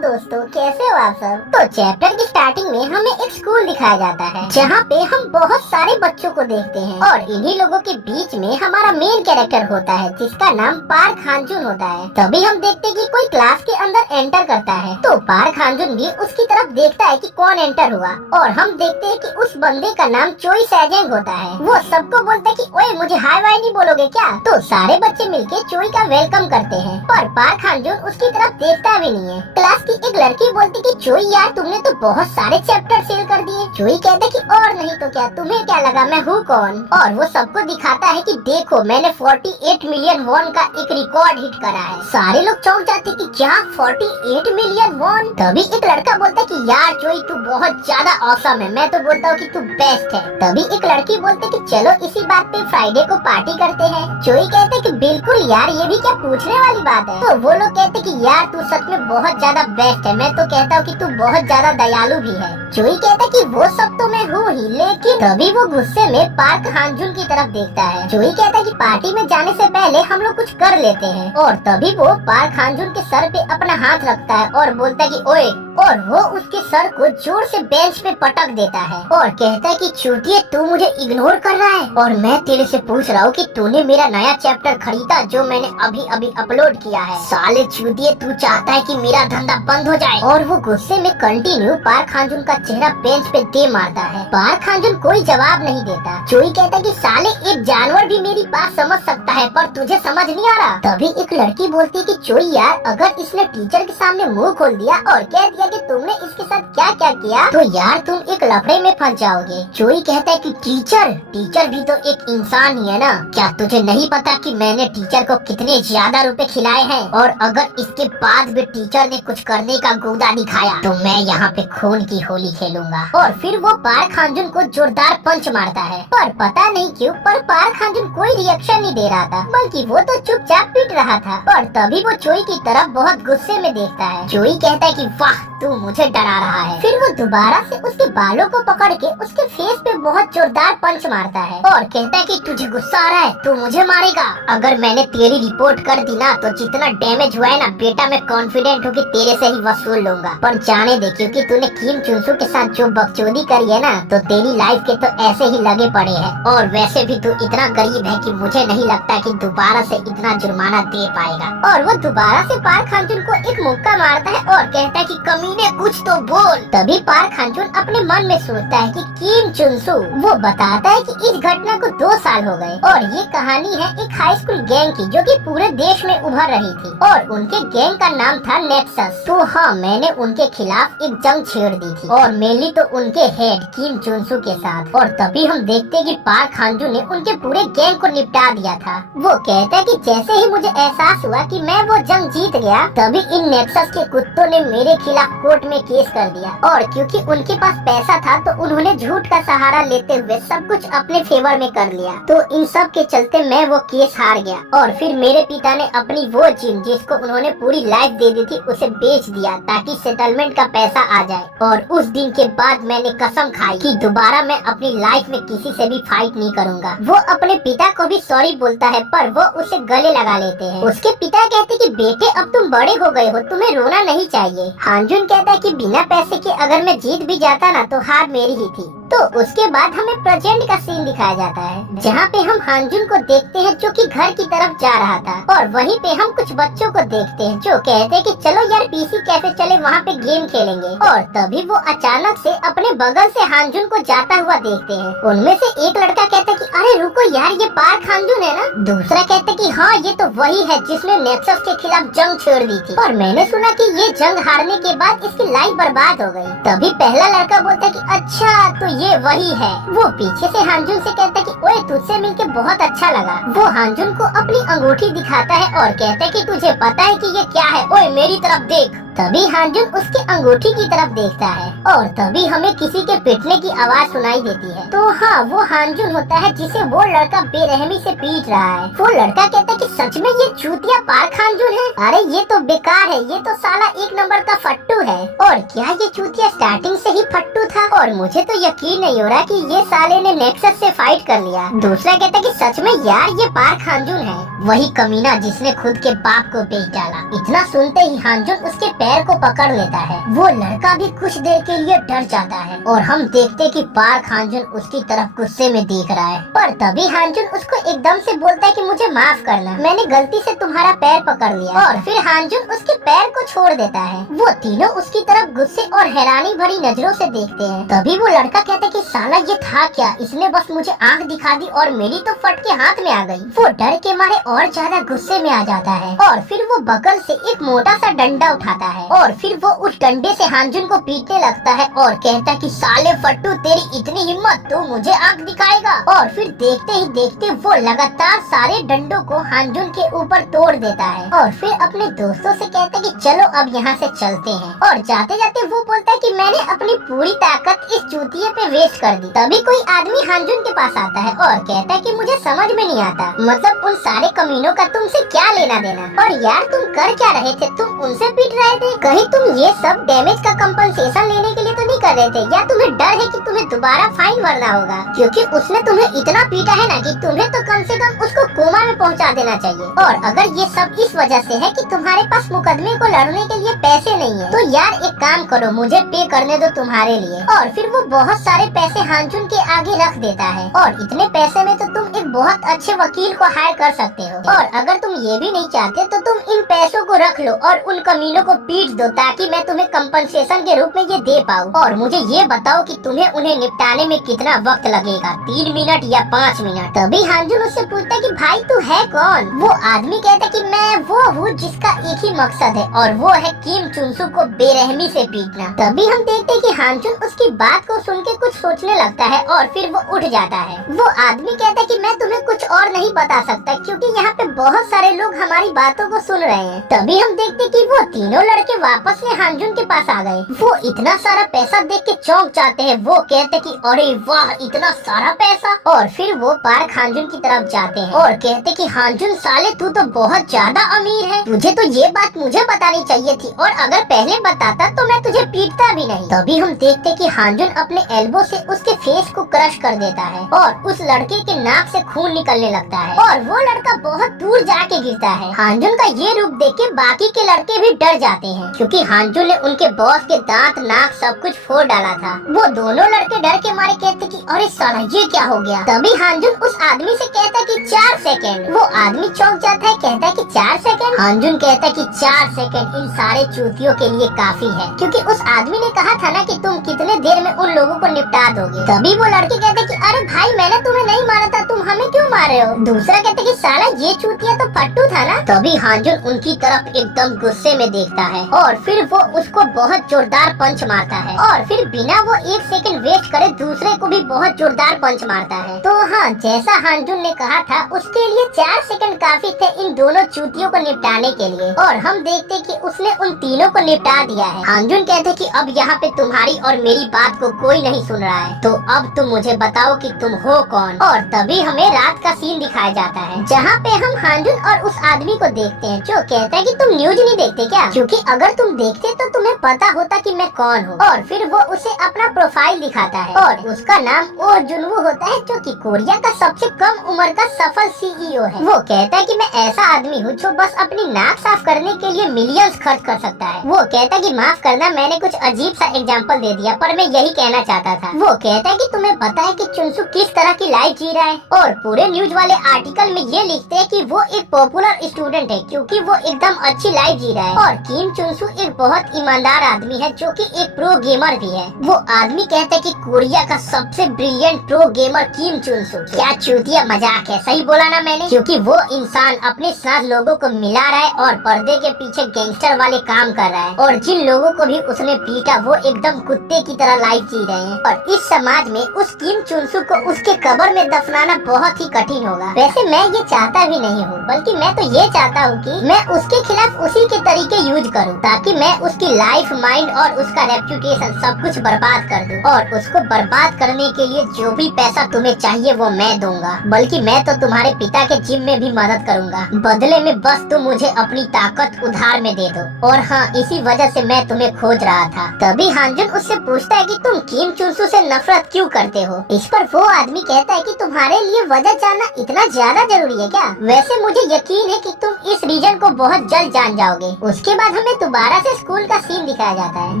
दोस्तों, कैसे हो आप सब। तो चैप्टर की स्टार्टिंग में हमें एक स्कूल दिखाया जाता है जहाँ पे हम बहुत सारे बच्चों को देखते हैं और इन्हीं लोगों के बीच में हमारा मेन कैरेक्टर होता है जिसका नाम पार्क हांजुन होता है। तभी हम देखते हैं कि कोई क्लास के अंदर एंटर करता है तो पार्क हांजुन भी उसकी तरफ देखता है कि कौन एंटर हुआ और हम देखते हैं कि उस बंदे का नाम चोई सैजेंग होता है। वो सबको बोलता है कि ओए मुझे हाय वाय नहीं बोलोगे क्या। तो सारे बच्चे मिलके चोई का वेलकम करते हैं पर पार्क हांजुन उसकी तरफ देखता भी नहीं है। क्लास की एक लड़की बोलती कि चोई यार तुमने तो बहुत सारे चैप्टर सेल कर दिए। चोई कहते कि और नहीं तो क्या, तुम्हें क्या लगा मैं हूँ कौन। और वो सबको दिखाता है कि देखो मैंने 48 मिलियन वॉन का एक रिकॉर्ड हिट करा है। सारे लोग चौंक जाते कि क्या 48 मिलियन वॉन। तभी एक लड़का बोलता है कि यार चोई तू बहुत ज्यादा औसम है, मैं तो बोलता हूँ कि तू बेस्ट है। तभी एक लड़की बोलते कि चलो इसी बात पे फ्राइडे को पार्टी करते हैं। चोई कहते कि बिल्कुल यार, ये भी क्या पूछने वाली बात है। तो वो लोग कहते कि यार तू सच में बहुत ज्यादा बेस्ट है, मैं तो कहता हूँ कि तू बहुत ज्यादा दयालु भी है। चोई कहता कि वो सब तो मैं हूँ ही, लेकिन तभी वो गुस्से में पार्क हांजुन की तरफ देखता है। चोई कहता कि पार्टी में जाने से पहले हम लोग कुछ कर लेते हैं। और तभी वो पार्क हांजुन के सर पे अपना हाथ रखता है और बोलता है कि ओए, और वो उसके सर को जोर से बेंच पे पटक देता है और कहता है कि चूतिए तू मुझे इग्नोर कर रहा है और मैं तेरे से पूछ रहा हूँ कि तूने मेरा नया चैप्टर खरीदा जो मैंने अभी अभी अपलोड किया है। साले चूतिए तू चाहता है कि मेरा धंधा बंद हो जाए। और वो गुस्से में कंटिन्यू पार्क हांजुन का चेहरा बेंच पे दे मारता है। पार्क हांजुन कोई जवाब नहीं देता। चोई कहता है कि साले एक जानवर भी मेरी बात समझ सकता है पर तुझे समझ नहीं आ रहा। तभी एक लड़की बोलती है कि चोई यार अगर इसने टीचर के सामने मुंह खोल दिया और कह दिया कि तुमने इसके साथ क्या क्या किया तो यार तुम एक लफड़े में फंस जाओगे। चोई कहता है कि टीचर भी तो एक इंसान ही है ना। क्या तुझे नहीं पता कि मैंने टीचर को कितने ज्यादा रुपए खिलाए हैं और अगर इसके बाद भी टीचर ने कुछ करने का गुदा दिखाया तो मैं यहाँ पे खून की होली खेलूंगा। और फिर वो पार्क हांजुन को जोरदार पंच मारता है पर पता नहीं क्यों पर पार्क हांजुन कोई रिएक्शन नहीं दे रहा था, बल्कि वो तो चुपचाप पीट रहा था। और तभी वो चोई की तरफ बहुत गुस्से में देखता है। चोई कहता है कि वाह तू मुझे डरा रहा है। फिर वो दोबारा से उसके बालों को पकड़ के उसके फेस पे बहुत जोरदार पंच मारता है और कहता है कि तुझे गुस्सा आ रहा है, तू मुझे मारेगा। अगर मैंने तेरी रिपोर्ट कर दी ना तो जितना डैमेज हुआ है ना बेटा मैं कॉन्फिडेंट हूँ कि तेरे से ही वसूल लूंगा। पर जाने दे क्योंकि तूने किम चुनसू के साथ जो बकचोदी करी है ना तो तेरी लाइफ के तो ऐसे ही लगे पड़े हैं। और वैसे भी तू इतना गरीब है कि मुझे नहीं लगता कि दोबारा से इतना जुर्माना दे पाएगा। और वो दोबारा से पार्क हांजुन को एक मुक्का मारता है और कहता है कि कमीने कुछ तो बोल। तभी पार्क हांजुन अपने मन में सोचता है कि किम चुनसू वो बताता है कि इस घटना को 2 साल हो गए और ये कहानी है एक हाई स्कूल गैंग की जो कि पूरे देश में उभर रही थी और उनके गैंग का नाम था नेक्सस। तो हाँ मैंने उनके खिलाफ एक जंग छेड़ दी थी और मेनली तो उनके हेड किम चुनसू के साथ। और तभी हम देखते हैं कि पार्क हांजुन ने उनके पूरे गैंग को निपटा दिया था। वो कहता है कि जैसे ही मुझे एहसास हुआ कि मैं वो जंग जीत गया तभी इन नेक्सस के कुत्तों ने मेरे खिलाफ कोर्ट में केस कर दिया और क्योंकि उनके पास पैसा था तो उन्होंने झूठ का सहारा लेते हुए सब कुछ अपने फेवर में कर लिया। तो इन सब के चलते मैं वो केस हार गया और फिर मेरे पिता ने अपनी वो जिम जिसको उन्होंने पूरी लाइफ दे दी थी उसे बेच दिया ताकि सेटलमेंट का पैसा आ जाए। और उस दिन के बाद मैंने कसम खाई कि दोबारा मैं अपनी लाइफ में किसी से भी फाइट नहीं करूँगा। वो अपने पिता को भी सॉरी बोलता है पर वो उसे गले लगा लेते हैं। उसके पिता कहते कि बेटे अब तुम बड़े हो गए हो, तुम्हें रोना नहीं चाहिए। हांजुन कहता है कि बिना पैसे के अगर मैं जीत भी जाता ना तो हार मेरी ही थी। तो उसके बाद हमें प्रेजेंट का सीन दिखाया जाता है जहाँ पे हम हांजुन को देखते हैं जो कि घर की तरफ जा रहा था और वहीं पे हम कुछ बच्चों को देखते हैं जो कहते हैं कि चलो यार पीसी कैफे चले वहाँ पे गेम खेलेंगे। और तभी वो अचानक से अपने बगल से हांजुन को जाता हुआ देखते हैं। उनमें से एक लड़का कहता है कि अरे रुको यार ये पार्क हांजुन है ना। दूसरा कहता है कि हाँ ये तो वही है जिसने नेक्सस के खिलाफ जंग छेड़ दी थी और मैंने सुना कि ये जंग हारने के बाद इसकी लाइफ बर्बाद हो गई। तभी पहला लड़का बोलता है कि अच्छा तो ये वही है। वो पीछे से हांजुन से कहता है कि ओए तुझसे मिलके बहुत अच्छा लगा। वो हांजुन को अपनी अंगूठी दिखाता है और कहता है कि तुझे पता है कि ये क्या है, ओए मेरी तरफ देख। तभी हांजुन उसकी अंगूठी की तरफ देखता है और तभी हमें किसी के पिटने की आवाज सुनाई देती है। तो हाँ वो हांजुन होता है जिसे वो लड़का बेरहमी से पीट रहा है। वो लड़का कहता है कि सच में ये चूतिया पार्क हांजुन है। अरे ये तो बेकार है, ये तो साला 1 नंबर का फट्टू है। और क्या ये चूतिया स्टार्टिंग से ही फट्टू था। और मुझे तो यकीन नहीं हो रहा कि ये साले ने नेक्सस से फाइट कर लिया। दूसरा कहता कि सच में यार ये पार्क हांजुन है, वही कमीना जिसने खुद के बाप को बेच डाला। इतना सुनते ही हांजुन उसके पैर को पकड़ लेता है। वो लड़का भी कुछ देर के लिए डर जाता है और हम देखते कि पार्क हांजुन उसकी तरफ गुस्से में देख रहा है। पर तभी हांजुन उसको एकदम से बोलता है कि मुझे माफ करना, मैंने गलती से तुम्हारा पैर पकड़ लिया। और फिर हांजुन उसके पैर को छोड़ देता है। वो तीनों उसकी तरफ गुस्से और हैरानी भरी नजरों से देखते हैं। तभी वो लड़का कहता है कि साला ये था क्या, इसने बस मुझे आंख दिखा दी और मेरी तो फट के हाथ में आ गई। वो डर के मारे और ज्यादा गुस्से में आ जाता है और फिर वो बगल से एक मोटा सा डंडा उठाता है और फिर वो उस डंडे से हांजुन को पीटने लगता है और कहता है कि साले फट्टू तेरी इतनी हिम्मत, तू मुझे आंख दिखाएगा। और फिर देखते ही देखते वो लगातार सारे डंडों को हांजुन के ऊपर तोड़ देता है और फिर अपने दोस्तों से कहता है कि चलो अब यहाँ से चलते हैं। और जाते जाते वो बोलता है कि मैंने अपनी पूरी ताकत इस चूतिए पे वेस्ट कर दी। तभी कोई आदमी हांजुन के पास आता है और कहता है कि मुझे समझ में नहीं आता, मतलब उन सारे कमीनों का तुमसे क्या लेना देना, और यार तुम कर क्या रहे थे, तुम उनसे पीट रहे थे, कहीं तुम ये सब डैमेज का कंपनसेशन लेने के लिए तो नहीं कर रहे थे, या तुम्हें डर है कि तुम्हें दोबारा फाइन भरना होगा, क्योंकि उसने तुम्हें इतना पीटा है ना कि तुम्हें तो कम से कम उसको कोमा में पहुंचा देना चाहिए। और अगर ये सब इस वजह से है कि तुम्हारे पास मुकदमे को लड़ने के लिए पैसे नहीं है, तो यार एक काम करो, मुझे पे करने दो तुम्हारे लिए। और फिर वो बहुत सारे पैसे हांजुन के आगे रख देता है और इतने पैसे में तो तुम एक बहुत अच्छे वकील को हायर कर सकते हो। और अगर तुम ये भी नहीं चाहते तो तुम इन पैसों को रख लो और उन कमीनों को पीट दो ताकि मैं तुम्हें कंपनसेशन के रूप में ये दे पाऊँ। और मुझे ये बताओ कि तुम्हें उन्हें निपटाने में कितना वक्त लगेगा, 3 मिनट या 5 मिनट। तभी हांजुन उससे पूछता है कि भाई तू है कौन? वो आदमी कहता है कि मैं वो हूँ जिसका एक ही मकसद है और वो है किम चुनसू को बेरहमी से पीटना। तभी हम देखते हैं कि हांजुन उसकी बात को सुन के कुछ सोचने लगता है और फिर वो उठ जाता है। वो आदमी कहता है कि मैं तुम्हें कुछ और नहीं बता सकता क्योंकि यहाँ पे बहुत सारे लोग हमारी बातों को सुन रहे हैं। तभी हम देखते कि वो तीनों लड़के वापस में हांजुन के पास आ गए। वो इतना सारा पैसा देख के चौंक जाते हैं। वो कहते कि अरे वाह इतना सारा पैसा। और फिर वो पार्क हांजुन की तरफ जाते हैं और कहते कि हांजुन साले तू तो बहुत ज्यादा अमीर है, तुझे तो ये बात मुझे बतानी चाहिए थी और अगर पहले बताता तो मैं तुझे पीटता भी नहीं। तभी हम देखते कि हांजुन अपने एल्बो से उसके फेस को क्रश कर देता है और उस लड़के के नाक से खून निकलने लगता है और वो लड़का बहुत दूर जाके गिरता है। हांजुन का ये रूप देख के बाकी के लड़के भी डर जाते हैं क्योंकि हांजुन ने उनके बॉस के दांत नाक सब कुछ फोड़ डाला था। वो दोनों लड़के डर के मारे कहते कि अरे साला ये क्या हो गया। तभी हांजुन उस आदमी से कहता कि 4 सेकंड। वो आदमी चौंक जाता है, कहता है कि 4 सेकंड। हांजुन कहता है कि 4 सेकंड इन सारे चूतियों के लिए काफी है क्योंकि उस आदमी ने कहा था ना कि तुम कितने देर में उन लोगों को निपटा दोगे। तभी वो लड़के कहते कि अरे भाई मैंने तुम्हें नहीं मारा था, तुम हमें क्यों मार रहे हो। दूसरा कहते कि साला ये चूतिया तो फट्टू था ना। तभी हांजुन उनकी तरफ एकदम गुस्से में देखता है और फिर वो उसको बहुत जोरदार पंच मारता है और फिर बिना वो 1 सेकंड वेस्ट करे दूसरे को भी बहुत जोरदार पंच मारता है। तो हाँ, जैसा हांजुन ने कहा था उसके लिए 4 सेकंड काफी थे इन दोनों चूतियों को निपटाने के लिए और हम देखते कि उसने उन तीनों को निपटा दिया है। हांजुन कहते कि अब यहाँ पे तुम्हारी और मेरी बात को कोई नहीं सुन रहा है, तो अब तुम मुझे बताओ कि तुम हो कौन। और तभी हमें रात का सीन दिखाया जाता है जहाँ पे हम हांजुन और उस आदमी को देखते हैं जो कहता है कि तुम न्यूज नहीं देखते क्या, क्योंकि अगर तुम देखते तो तुम्हें पता होता कि मैं कौन हूँ। और फिर वो उसे अपना प्रोफाइल दिखाता है और उसका नाम ओ जुनवू होता है जो कि कोरिया का सबसे कम उम्र का सफल सीईओ है। वो कहता है कि मैं ऐसा आदमी हूँ जो बस अपनी नाक साफ करने के लिए मिलियंस खर्च कर सकता है। वो कहता है कि माफ करना मैंने कुछ अजीब सा एग्जाम्पल दे दिया पर मैं यही कहना चाहता था। वो कहता है कि तुम्हें पता है कि चुनसू किस तरह की लाइफ जी रहा है और पूरे न्यूज वाले आर्टिकल में ये लिखते हैं कि वो एक पॉपुलर स्टूडेंट है क्योंकि वो एकदम अच्छी लाइफ जी रहा है और किम चुनसू एक बहुत ईमानदार आदमी है जो कि एक प्रो गेमर भी है। वो आदमी कहता है कि कोरिया का सबसे ब्रिलियंट प्रो गेमर किम चुनसू। क्या चूतिया मजाक है, सही बोला ना मैंने, क्योंकि वो इंसान अपने साथ लोगों को मिला रहा है और पर्दे के पीछे गैंगस्टर वाले काम कर रहा है और जिन लोगों को भी उसने पीटा वो एकदम कुत्ते की तरह लाइफ जी रहे हैं। और इस समाज में उस किम चुनसू को उसके कब्र में दफनाना बहुत ही कठिन होगा। वैसे मैं ये चाहता भी नहीं हूँ, बल्कि मैं तो ये चाहता हूँ कि मैं उसके खिलाफ उसी के तरीके यूज करूँ ताकि मैं उसकी लाइफ, माइंड और उसका रेप्यूटेशन सब कुछ बर्बाद कर दूं और उसको बर्बाद करने के लिए जो भी पैसा तुम्हें चाहिए वो मैं दूंगा, बल्कि मैं तो तुम्हारे पिता के जिम में भी मदद करूंगा। बदले में बस तुम मुझे अपनी ताकत उधार में दे दो। और हाँ, इसी वजह से मैं तुम्हें खोज रहा था। तभी हांजुन उससे पूछता है कि तुम किम चुनसू से नफरत क्यों करते हो। इस पर वो आदमी कहता है कि तुम्हारे लिए वजह जानना इतना ज्यादा जरूरी है क्या? वैसे मुझे यकीन है कि तुम इस रीजन को बहुत जल्द जान जाओगे। उसके बाद हमें दोबारा से स्कूल का सीन दिखाया जाता है।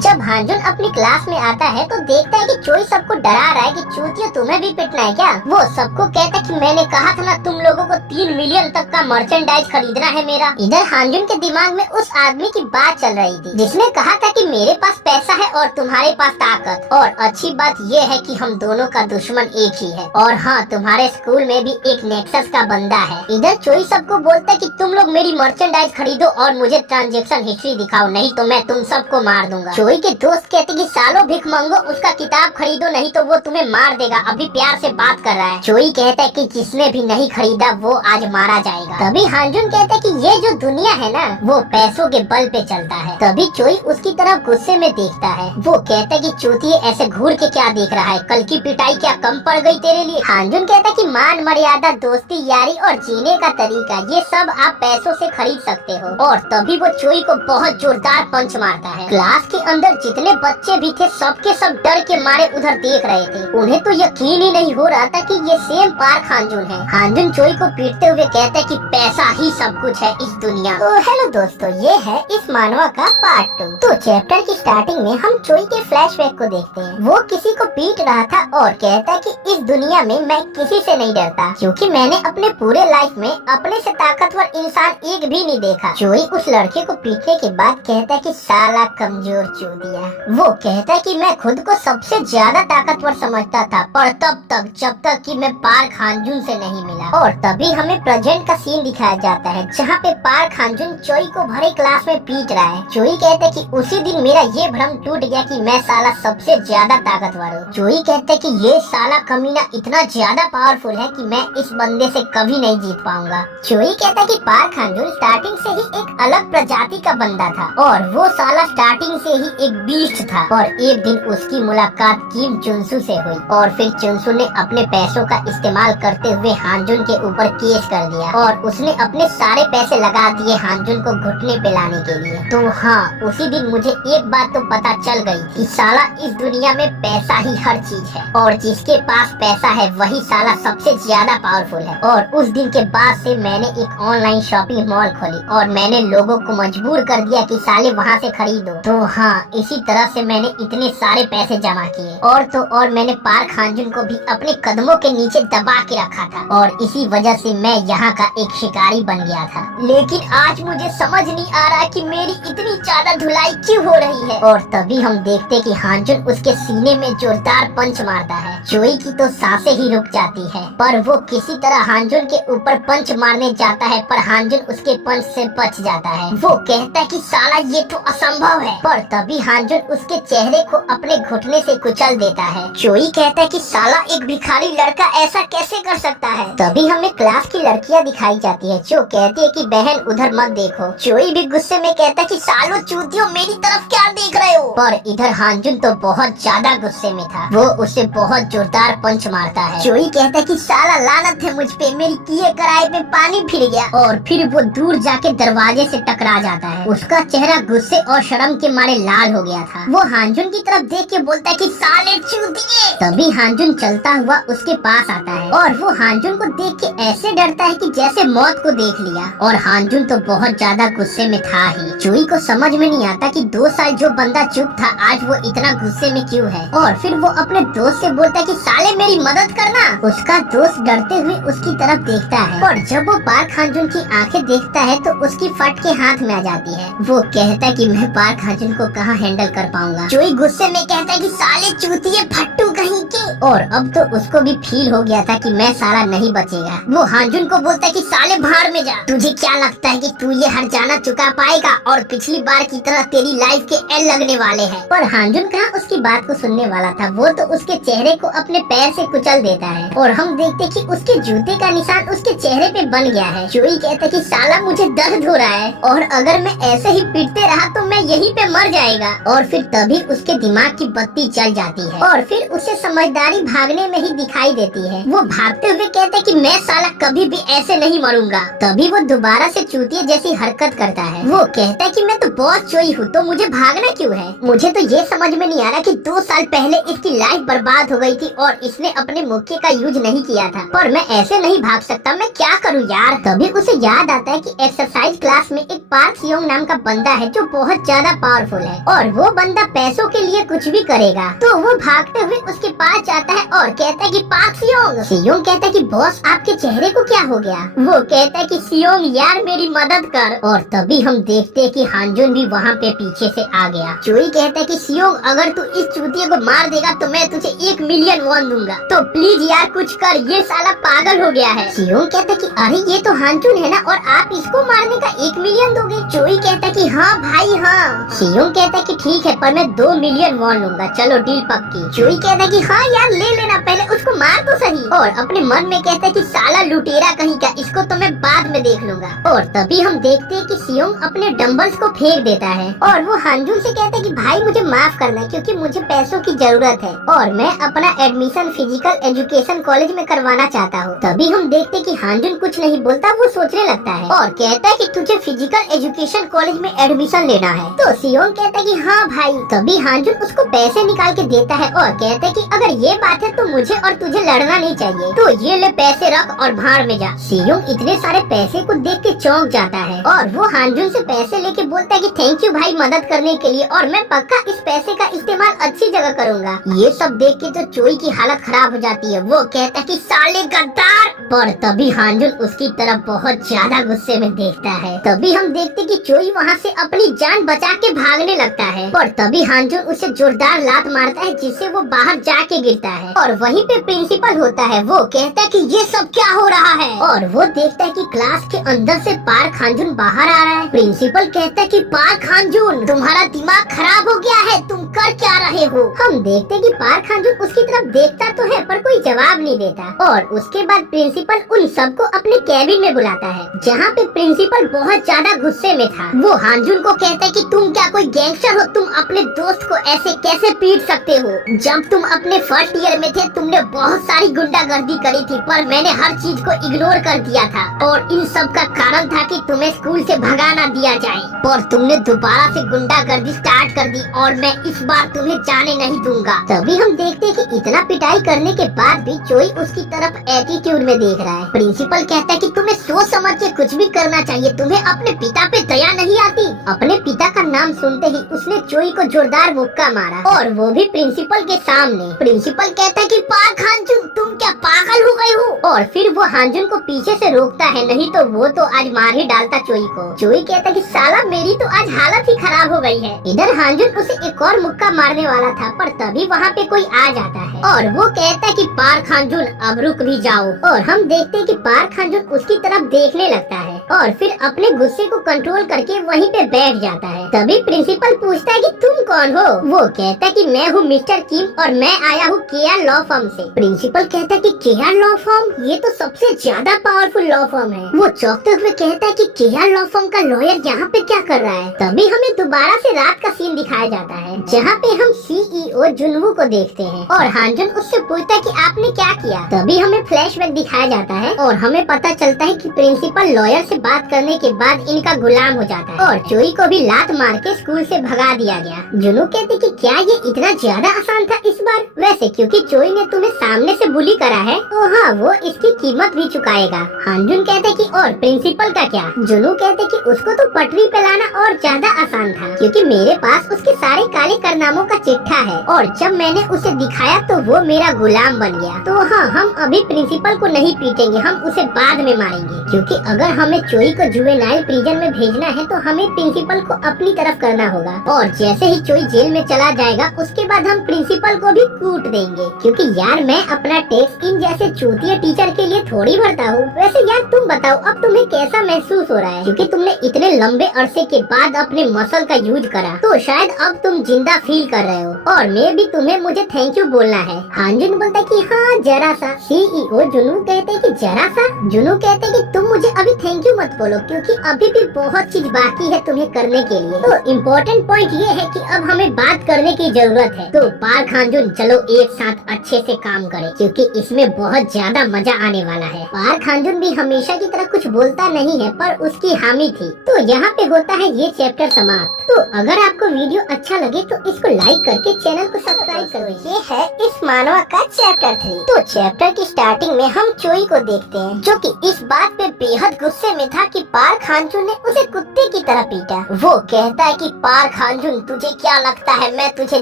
जब हांजुन अपनी क्लास में आता है तो देखता है कि चोई सबको डरा रहा है कि चूतिया तुम्हें भी पिटना है क्या? वो सबको कहता है कि मैंने कहा था ना तुम लोगों को 3 मिलियन तक का मर्चेंडाइज खरीदना है मेरा। इधर हांजुन के दिमाग में उस आदमी की बात चल रही थी जिसने कहा था कि मेरे पास पैसा है और तुम्हारे पास ताकत, और अच्छी बात ये है कि हम दोनों का दुश्मन एक ही है। और हाँ, तुम्हारे स्कूल में भी एक नेक्सस का बंदा है। इधर चोई सबको बोलता है कि तुम लोग मेरी मर्चेंडाइज खरीदो और मुझे ट्रांजैक्शन हिस्ट्री दिखाओ, नहीं तो मैं तुम सबको मार दूंगा। चोई के दोस्त कहते कि सालों भिख मांगो, उसका किताब खरीदो नहीं तो वो तुम्हें मार देगा, अभी प्यार से बात कर रहा है। चोई कहता है कि जिसने भी नहीं खरीदा वो आज मारा जाएगा। तभी हांजुन कहता है कि ये जो दुनिया है ना वो पैसों के बल पे चलता है। तभी चोई उसकी तरफ गुस्से में देखता है। वो कहता है कि चूतिए ऐसे घूर के क्या देख रहा है, कल की पिटाई क्या कम पड़ गई तेरे लिए? हांजुन कहता है कि मान मर्यादा, दोस्ती, यारी और जीने का तरीका ये सब आप पैसों से खरीद सकते हो। और तभी वो चोई को बहुत जोरदार पंच मारता है। क्लास के अंदर जितने बच्चे भी थे सबके सब डर के मारे उधर देख रहे थे। उन्हें तो यकीन ही नहीं हो रहा था कि ये सेम पार्क हांजुन है। हांजुन चोई को पीटते हुए कहता है कि पैसा ही सब कुछ है इस दुनिया। तो हेलो दोस्तों, ये है इस मानवा का पार्ट 2। तो चैप्टर की स्टार्टिंग में हम चोई के फ्लैशबैक को देखते हैं। वो किसी को पीट रहा था और कहता है कि इस दुनिया में मैं किसी से नहीं डरता क्योंकि मैंने अपने पूरे लाइफ में अपने से ताकतवर इंसान एक भी नहीं देखा। चोई उस लड़के को पीटने के बाद कहता है कि साला कमजोर चूतिया। वो कहता है कि मैं खुद को सबसे ज्यादा ताकतवर समझता था, पर तब तक जब तक कि मैं पार्क हांजुन से नहीं मिला। और तभी हमें प्रेजेंट का सीन दिखाया जाता है जहाँ पे पार्क हांजुन चोई को भरे क्लास में पीट रहा है। चोई कहता है कि उसी दिन मेरा ये भ्रम टूट गया कि मैं साला सबसे ज्यादा ताकतवर हूँ। चोई कहता है कि ये साला कमीना इतना ज्यादा पावरफुल है कि मैं इस बंदे से कभी नहीं जीत पाऊंगा। चोई कहता है कि पार्क हांजुन स्टार्टिंग से ही एक अलग प्रजाति का बंदा था और वो साला स्टार्टिंग से ही एक बीस्ट था। और एक दिन उसकी मुलाकात किम चुनसू से हुई और फिर चुनसू ने अपने पैसों का इस्तेमाल करते हुए हांजुन के ऊपर केस कर दिया और उसने अपने सारे पैसे लगा दिए हांजुन को घुटने पे लाने के लिए। तो हाँ, उसी दिन मुझे एक बात तो पता चल गई कि साला इस दुनिया में पैसा ही हर चीज है और जिसके पास पैसा है वही साला सबसे ज्यादा पावरफुल है। और उस दिन के बाद से मैंने एक ऑनलाइन शॉपिंग मॉल खोली और मैंने लोगों को मजबूर कर दिया कि साले वहाँ से खरीदो। तो हाँ, इसी तरह से मैंने इतने सारे पैसे जमा किए और तो और मैंने पार्क हांजुन को भी अपने कदमों के नीचे दबा के रखा था और इसी वजह से मैं यहाँ का एक शिकारी बन गया था। लेकिन आज मुझे समझ नहीं आ रहा कि मेरी इतनी ज्यादा धुलाई क्यों हो रही है। और तभी हम देखते कि हांजुन उसके सीने में जोरदार पंच मारता है। चोई की तो सांसें ही रुक जाती है, पर वो किसी तरह हांजुन के ऊपर पंच मारने जाता है, पर हांजुन उसके पंच से बच जाता है। वो कहता है कि साला ये तो असंभव है, पर तभी हांजुन उसके चेहरे को अपने घुटने से कुचल देता है। चोई कहता है कि साला एक भिखारी लड़का ऐसा कैसे कर सकता है। तभी हमें क्लास की लड़कियां दिखाई जाती है जो कहती है कि बहन उधर मत देखो। चोई भी गुस्से में कहता है कि सालों चूतियों मेरी तरफ क्या देख रहे हो। पर इधर हांजुन तो बहुत ज्यादा गुस्से में था, वो उसे बहुत जोरदार पंच मारता है। चोई कहता है कि साला लानत है मुझ पे, मेरी किए कराए पे पानी फिर गया। और फिर वो दूर जाके दरवाजे से टकरा जाता है। उसका चेहरा गुस्से और शर्म के मारे लाल हो गया था। वो हांजुन की तरफ देख के बोलता है कि साले चूतिए। तभी हांजुन चलता हुआ उसके पास आता है और वो हांजुन को देख के ऐसे डरता है कि जैसे मौत को देख लिया। और हांजुन तो बहुत ज्यादा गुस्से में था ही। चोई को समझ में नहीं आता कि 2 साल जो बंदा चुप था आज वो इतना गुस्से में क्यों है। और फिर वो अपने दोस्त से बोलता है कि साले मेरी मदद करना। उसका दोस्त डरते हुए उसकी तरफ देखता है और जब वो पार्क हांजुन की आंखें देखता है तो उसकी फट के हाथ में आ जाती है। वो कहता है कि मैं पार्क हांजुन को कहाँ हैंडल कर पाऊंगा। चोई गुस्से में कहता है कि साले चूतिए फट्टू कहीं के। और अब तो उसको भी फील हो गया था कि मैं साला नहीं बचेगा। वो हांजुन को बोलता है कि साले भाड़ में जा, तुझे क्या लगता है कि तू ये हर जाना चुका पाएगा और पिछली बार की तरह तेरी लाइफ के एंड लगने वाले हैं। पर हांजुन कहाँ उसकी बात को सुनने वाला था। वो तो उसके चेहरे को अपने पैर से कुचल देता है और हम देखते कि उसके जूते का निशान उसके चेहरे पे बन गया है। चोई कहता है कि साला मुझे दर्द हो रहा है और अगर मैं ऐसे ही पीटते रहा तो मैं यहीं पे मर जाएगा। और फिर तभी उसके दिमाग की बत्ती जल जाती है और फिर उसे समझदारी भागने में ही दिखाई देती है। वो भागते हुए कहता है कि मैं साला कभी भी ऐसे नहीं मरूंगा। तभी वो दोबारा से चूतिया जैसी हरकत करता है। वो कहता है कि मैं तो बॉस चोई हूँ, तो मुझे भागना क्यों है। मुझे तो ये समझ में नहीं आ रहा कि 2 साल पहले इसकी लाइफ बर्बाद हो गई थी और इसने अपने मौके का यूज नहीं किया था, पर मैं ऐसे नहीं भाग सकता, मैं क्या करूँ यार। तभी उसे याद आता है कि एक्सरसाइज क्लास में एक पार्क सियोंग नाम का बंदा है जो बहुत ज्यादा पावरफुल है और वो बंदा पैसों के लिए कुछ भी करेगा। तो वो भागते हुए उसके पास जाता है और कहता है कि पार्क सियोंग। सियोंग कहता है कि बॉस आपके चेहरे को क्या हो गया। वो कहता है कि सियोंग यार मेरी मदद कर। और तभी हम देखते हैं कि हांजुन भी वहाँ पे पीछे से आ गया। चोई कहता है कि सियोंग अगर तू इस चूतिए को मार देगा तो मैं तुझे 1 मिलियन वॉन दूंगा, तो प्लीज यार कुछ कर, ये साला पागल हो गया है। सियोंग कहता है कि अरे ये तो हांजुन है ना, और आप इसको मारने का 1 मिलियन दोगे। चोई कहता है कि हाँ भाई हाँ। सियोंग कहता है कि ठीक है, पर मैं 2 मिलियन वॉन लूंगा, चलो डील पक्की। चोई कहता है कि हाँ यार ले लेना, पहले उसको मार तो सही। और अपने मन में कहता है कि साला लुटेरा कहीं का, इसको तो मैं बाद में देख लूंगा। और तभी हम देखते हैं कि सियोंग अपने डंबल्स को फेंक देता है और वो हांजुन से कहता है कि भाई मुझे माफ करना क्योंकि मुझे पैसों की जरूरत है और मैं अपना एडमिशन फिजिकल एजुकेशन कॉलेज में करवाना चाहता हूँ। तभी हम देखते हैं कि हांजुन कुछ नहीं बोलता, वो सोचने लगता है और कहता है कि तुझे फिजिकल एजुकेशन कॉलेज में एडमिशन लेना है। तो सियोंग कहता है कि हाँ भाई। तभी हांजुन उसको पैसे निकाल के देता है और कहता है कि अगर ये बात है तो मुझे और तुझे लड़ना नहीं चाहिए, तो ये ले पैसे रख और भाड़ में जा। सियोंग इतने सारे पैसे को देख के चौंक जाता है और वो हांजुन से पैसे लेके बोलता है कि थैंक यू भाई मदद करने के लिए, और मैं पक्का इस पैसे का इस्तेमाल अच्छी जगह करूंगा। ये सब देख के तो चोई की हालत खराब हो जाती है। वो कहता है कि साले गद्दार। पर तभी हांजुन उसकी तरफ बहुत ज्यादा गुस्से में देखता है। तभी हम देखते कि चोई वहाँ से अपनी जान बचा के भागने लगता है, पर तभी हांजुन उसे जोरदार लात मारता है जिससे वो बाहर जाके गिरता है। और वहीं पे प्रिंसिपल होता है। वो कहता है कि ये सब क्या हो रहा है, और वो देखता है कि क्लास के अंदर से पार्क हांजुन बाहर आ रहा है। प्रिंसिपल कहता है कि पार्क हांजुन तुम्हारा दिमाग खराब हो गया है, तुम कर क्या रहे हो। हम देखते हैं कि पार्क हांजुन उसकी तरफ देखता तो है पर कोई जवाब नहीं देता। और उसके बाद प्रिंसिपल उन सबको अपने कैबिन में बुलाता है जहाँ पे प्रिंसिपल बहुत ज्यादा गुस्से में था। वो हांजुन को कहता है कि तुम क्या कोई गैंगस्टर हो, तुम अपने दोस्त को ऐसे कैसे पीट सकते हो। जब तुम अपने फर्स्ट ईयर में थे तुमने बहुत सारी गुंडागर्दी करी थी, पर मैंने हर चीज को इग्नोर कर दिया था और इन सब का कारण था कि तुम्हें स्कूल से भगा ना दिया जाए, और तुमने दोबारा से गुंडागर्दी स्टार्ट कर दी और मैं इस बार तुम्हें जाने नहीं दूंगा। तभी हम देखते हैं कि इतना पिटाई करने के बाद भी चोई उसकी तरफ एटीट्यूड में देख रहा है। प्रिंसिपल कहता है कि तुम्हें सोच समझ के कुछ भी करना चाहिए, तुम्हें अपने पिता पे दया नहीं आती। अपने पिता का नाम सुनते ही उसने चोई को जोरदार मुक्का मारा, और वो भी प्रिंसिपल के सामने। प्रिंसिपल कहता है कि पार्क हांजुन तुम क्या पागल हो गए हो, और फिर वो हांजुन को पीछे से रोकता है, नहीं तो वो तो आज मार ही डालता चोई को। चोई कहता है कि साला मेरी तो आज हालत ही खराब हो गई है। इधर हांजुन उसे एक और मुक्का मारने वाला था, पर तभी वहाँ पे कोई आ जाता है और वो कहता है कि पार्क हांजुन अब रुक भी जाओ। और हम देखते हैं कि पार्क हांजुन उसकी तरफ देखने लगता है और फिर अपने गुस्से को कंट्रोल करके वहीं पे बैठ जाता है। तभी प्रिंसिपल पूछता है कि तुम कौन हो। वो कहता है कि मैं हूँ मिस्टर किम और मैं आया हूँ केआर लॉ फर्म से। प्रिंसिपल कहता है कि केआर लॉ फर्म, ये तो सबसे ज्यादा पावरफुल लॉ फर्म है। वो चौंकते हुए कहता है कि केआर लॉ फर्म का लॉयर यहाँ पे क्या कर रहा है। तभी हमें दोबारा से रात का सीन दिखाया जाता है जहाँ पे हम सीईओ जुनवू को देखते हैं और हांजुन उससे पूछता है कि आपने क्या किया। तभी हमें फ्लैशबैक दिखाया जाता है और हमें पता चलता है कि प्रिंसिपल लॉयर से बात करने के बाद इनका गुलाम हो जाता है और चोई को भी लात मार के स्कूल से भगा दिया गया। जुनू कहते कि क्या ये इतना ज्यादा आसान था इस बार। वैसे क्योंकि चोई ने तुम्हें सामने से बुली करा है तो हाँ वो इसकी कीमत भी चुकाएगा। हांजुन कहते कि और प्रिंसिपल का क्या। जुनू कहते कि उसको तो पटरी पे लाना और ज्यादा आसान था क्योंकि मेरे पास उसके सारे काले कारनामों का चिट्ठा है और जब मैंने उसे दिखाया तो वो मेरा गुलाम बन गया। तो हाँ हम अभी प्रिंसिपल को नहीं पीटेंगे, हम उसे बाद में मारेंगे क्योंकि अगर हमें चोई को जुवेनाइल प्रिजन में भेजना है तो हमें प्रिंसिपल को अपनी तरफ करना होगा। और जैसे ही चोई जेल में चला जाएगा उसके बाद हम प्रिंसिपल को भी कूट देंगे क्योंकि यार मैं अपना टैक्स इन जैसे चूतिया टीचर के लिए थोड़ी भरता हूँ। वैसे यार तुम बताओ अब तुम्हें कैसा महसूस हो रहा है क्योंकि तुमने इतने लंबे अरसे के बाद अपने मसल का यूज करा तो शायद अब तुम जिंदा फील कर रहे हो और मैं भी तुम्हें मुझे थैंक यू बोलना है। हांजुन बोलता है कि हाँ जरा सा। सीईओ जुनू कहते कि जरा सा। जुनू कहते कि तुम मुझे अभी थैंक यू मत बोलो, क्योंकि अभी भी बहुत चीज बाकी है तुम्हें करने के लिए। तो इम्पोर्टेंट पॉइंट ये है कि अब हमें बात करने की जरूरत है। तो पार्क हांजुन चलो एक साथ अच्छे से काम करें, क्योंकि इसमें बहुत ज्यादा मजा आने वाला है। पार्क हांजुन भी हमेशा की तरह कुछ बोलता नहीं है, पर उसकी हामी थी। तो यहाँ पे होता है ये चैप्टर समाप्त। तो अगर आपको वीडियो अच्छा लगे तो इसको लाइक करके चैनल को सब्सक्राइब करो। ये है इस मानवा का चैप्टर 3। तो चैप्टर की स्टार्टिंग में हम चोई को देखते हैं, जो कि इस बात पे बेहद गुस्से में था कि पार्क हांजुन ने उसे कुत्ते की तरह पीटा। वो कहता है कि पार्क हांजुन, तुझे क्या लगता है मैं तुझे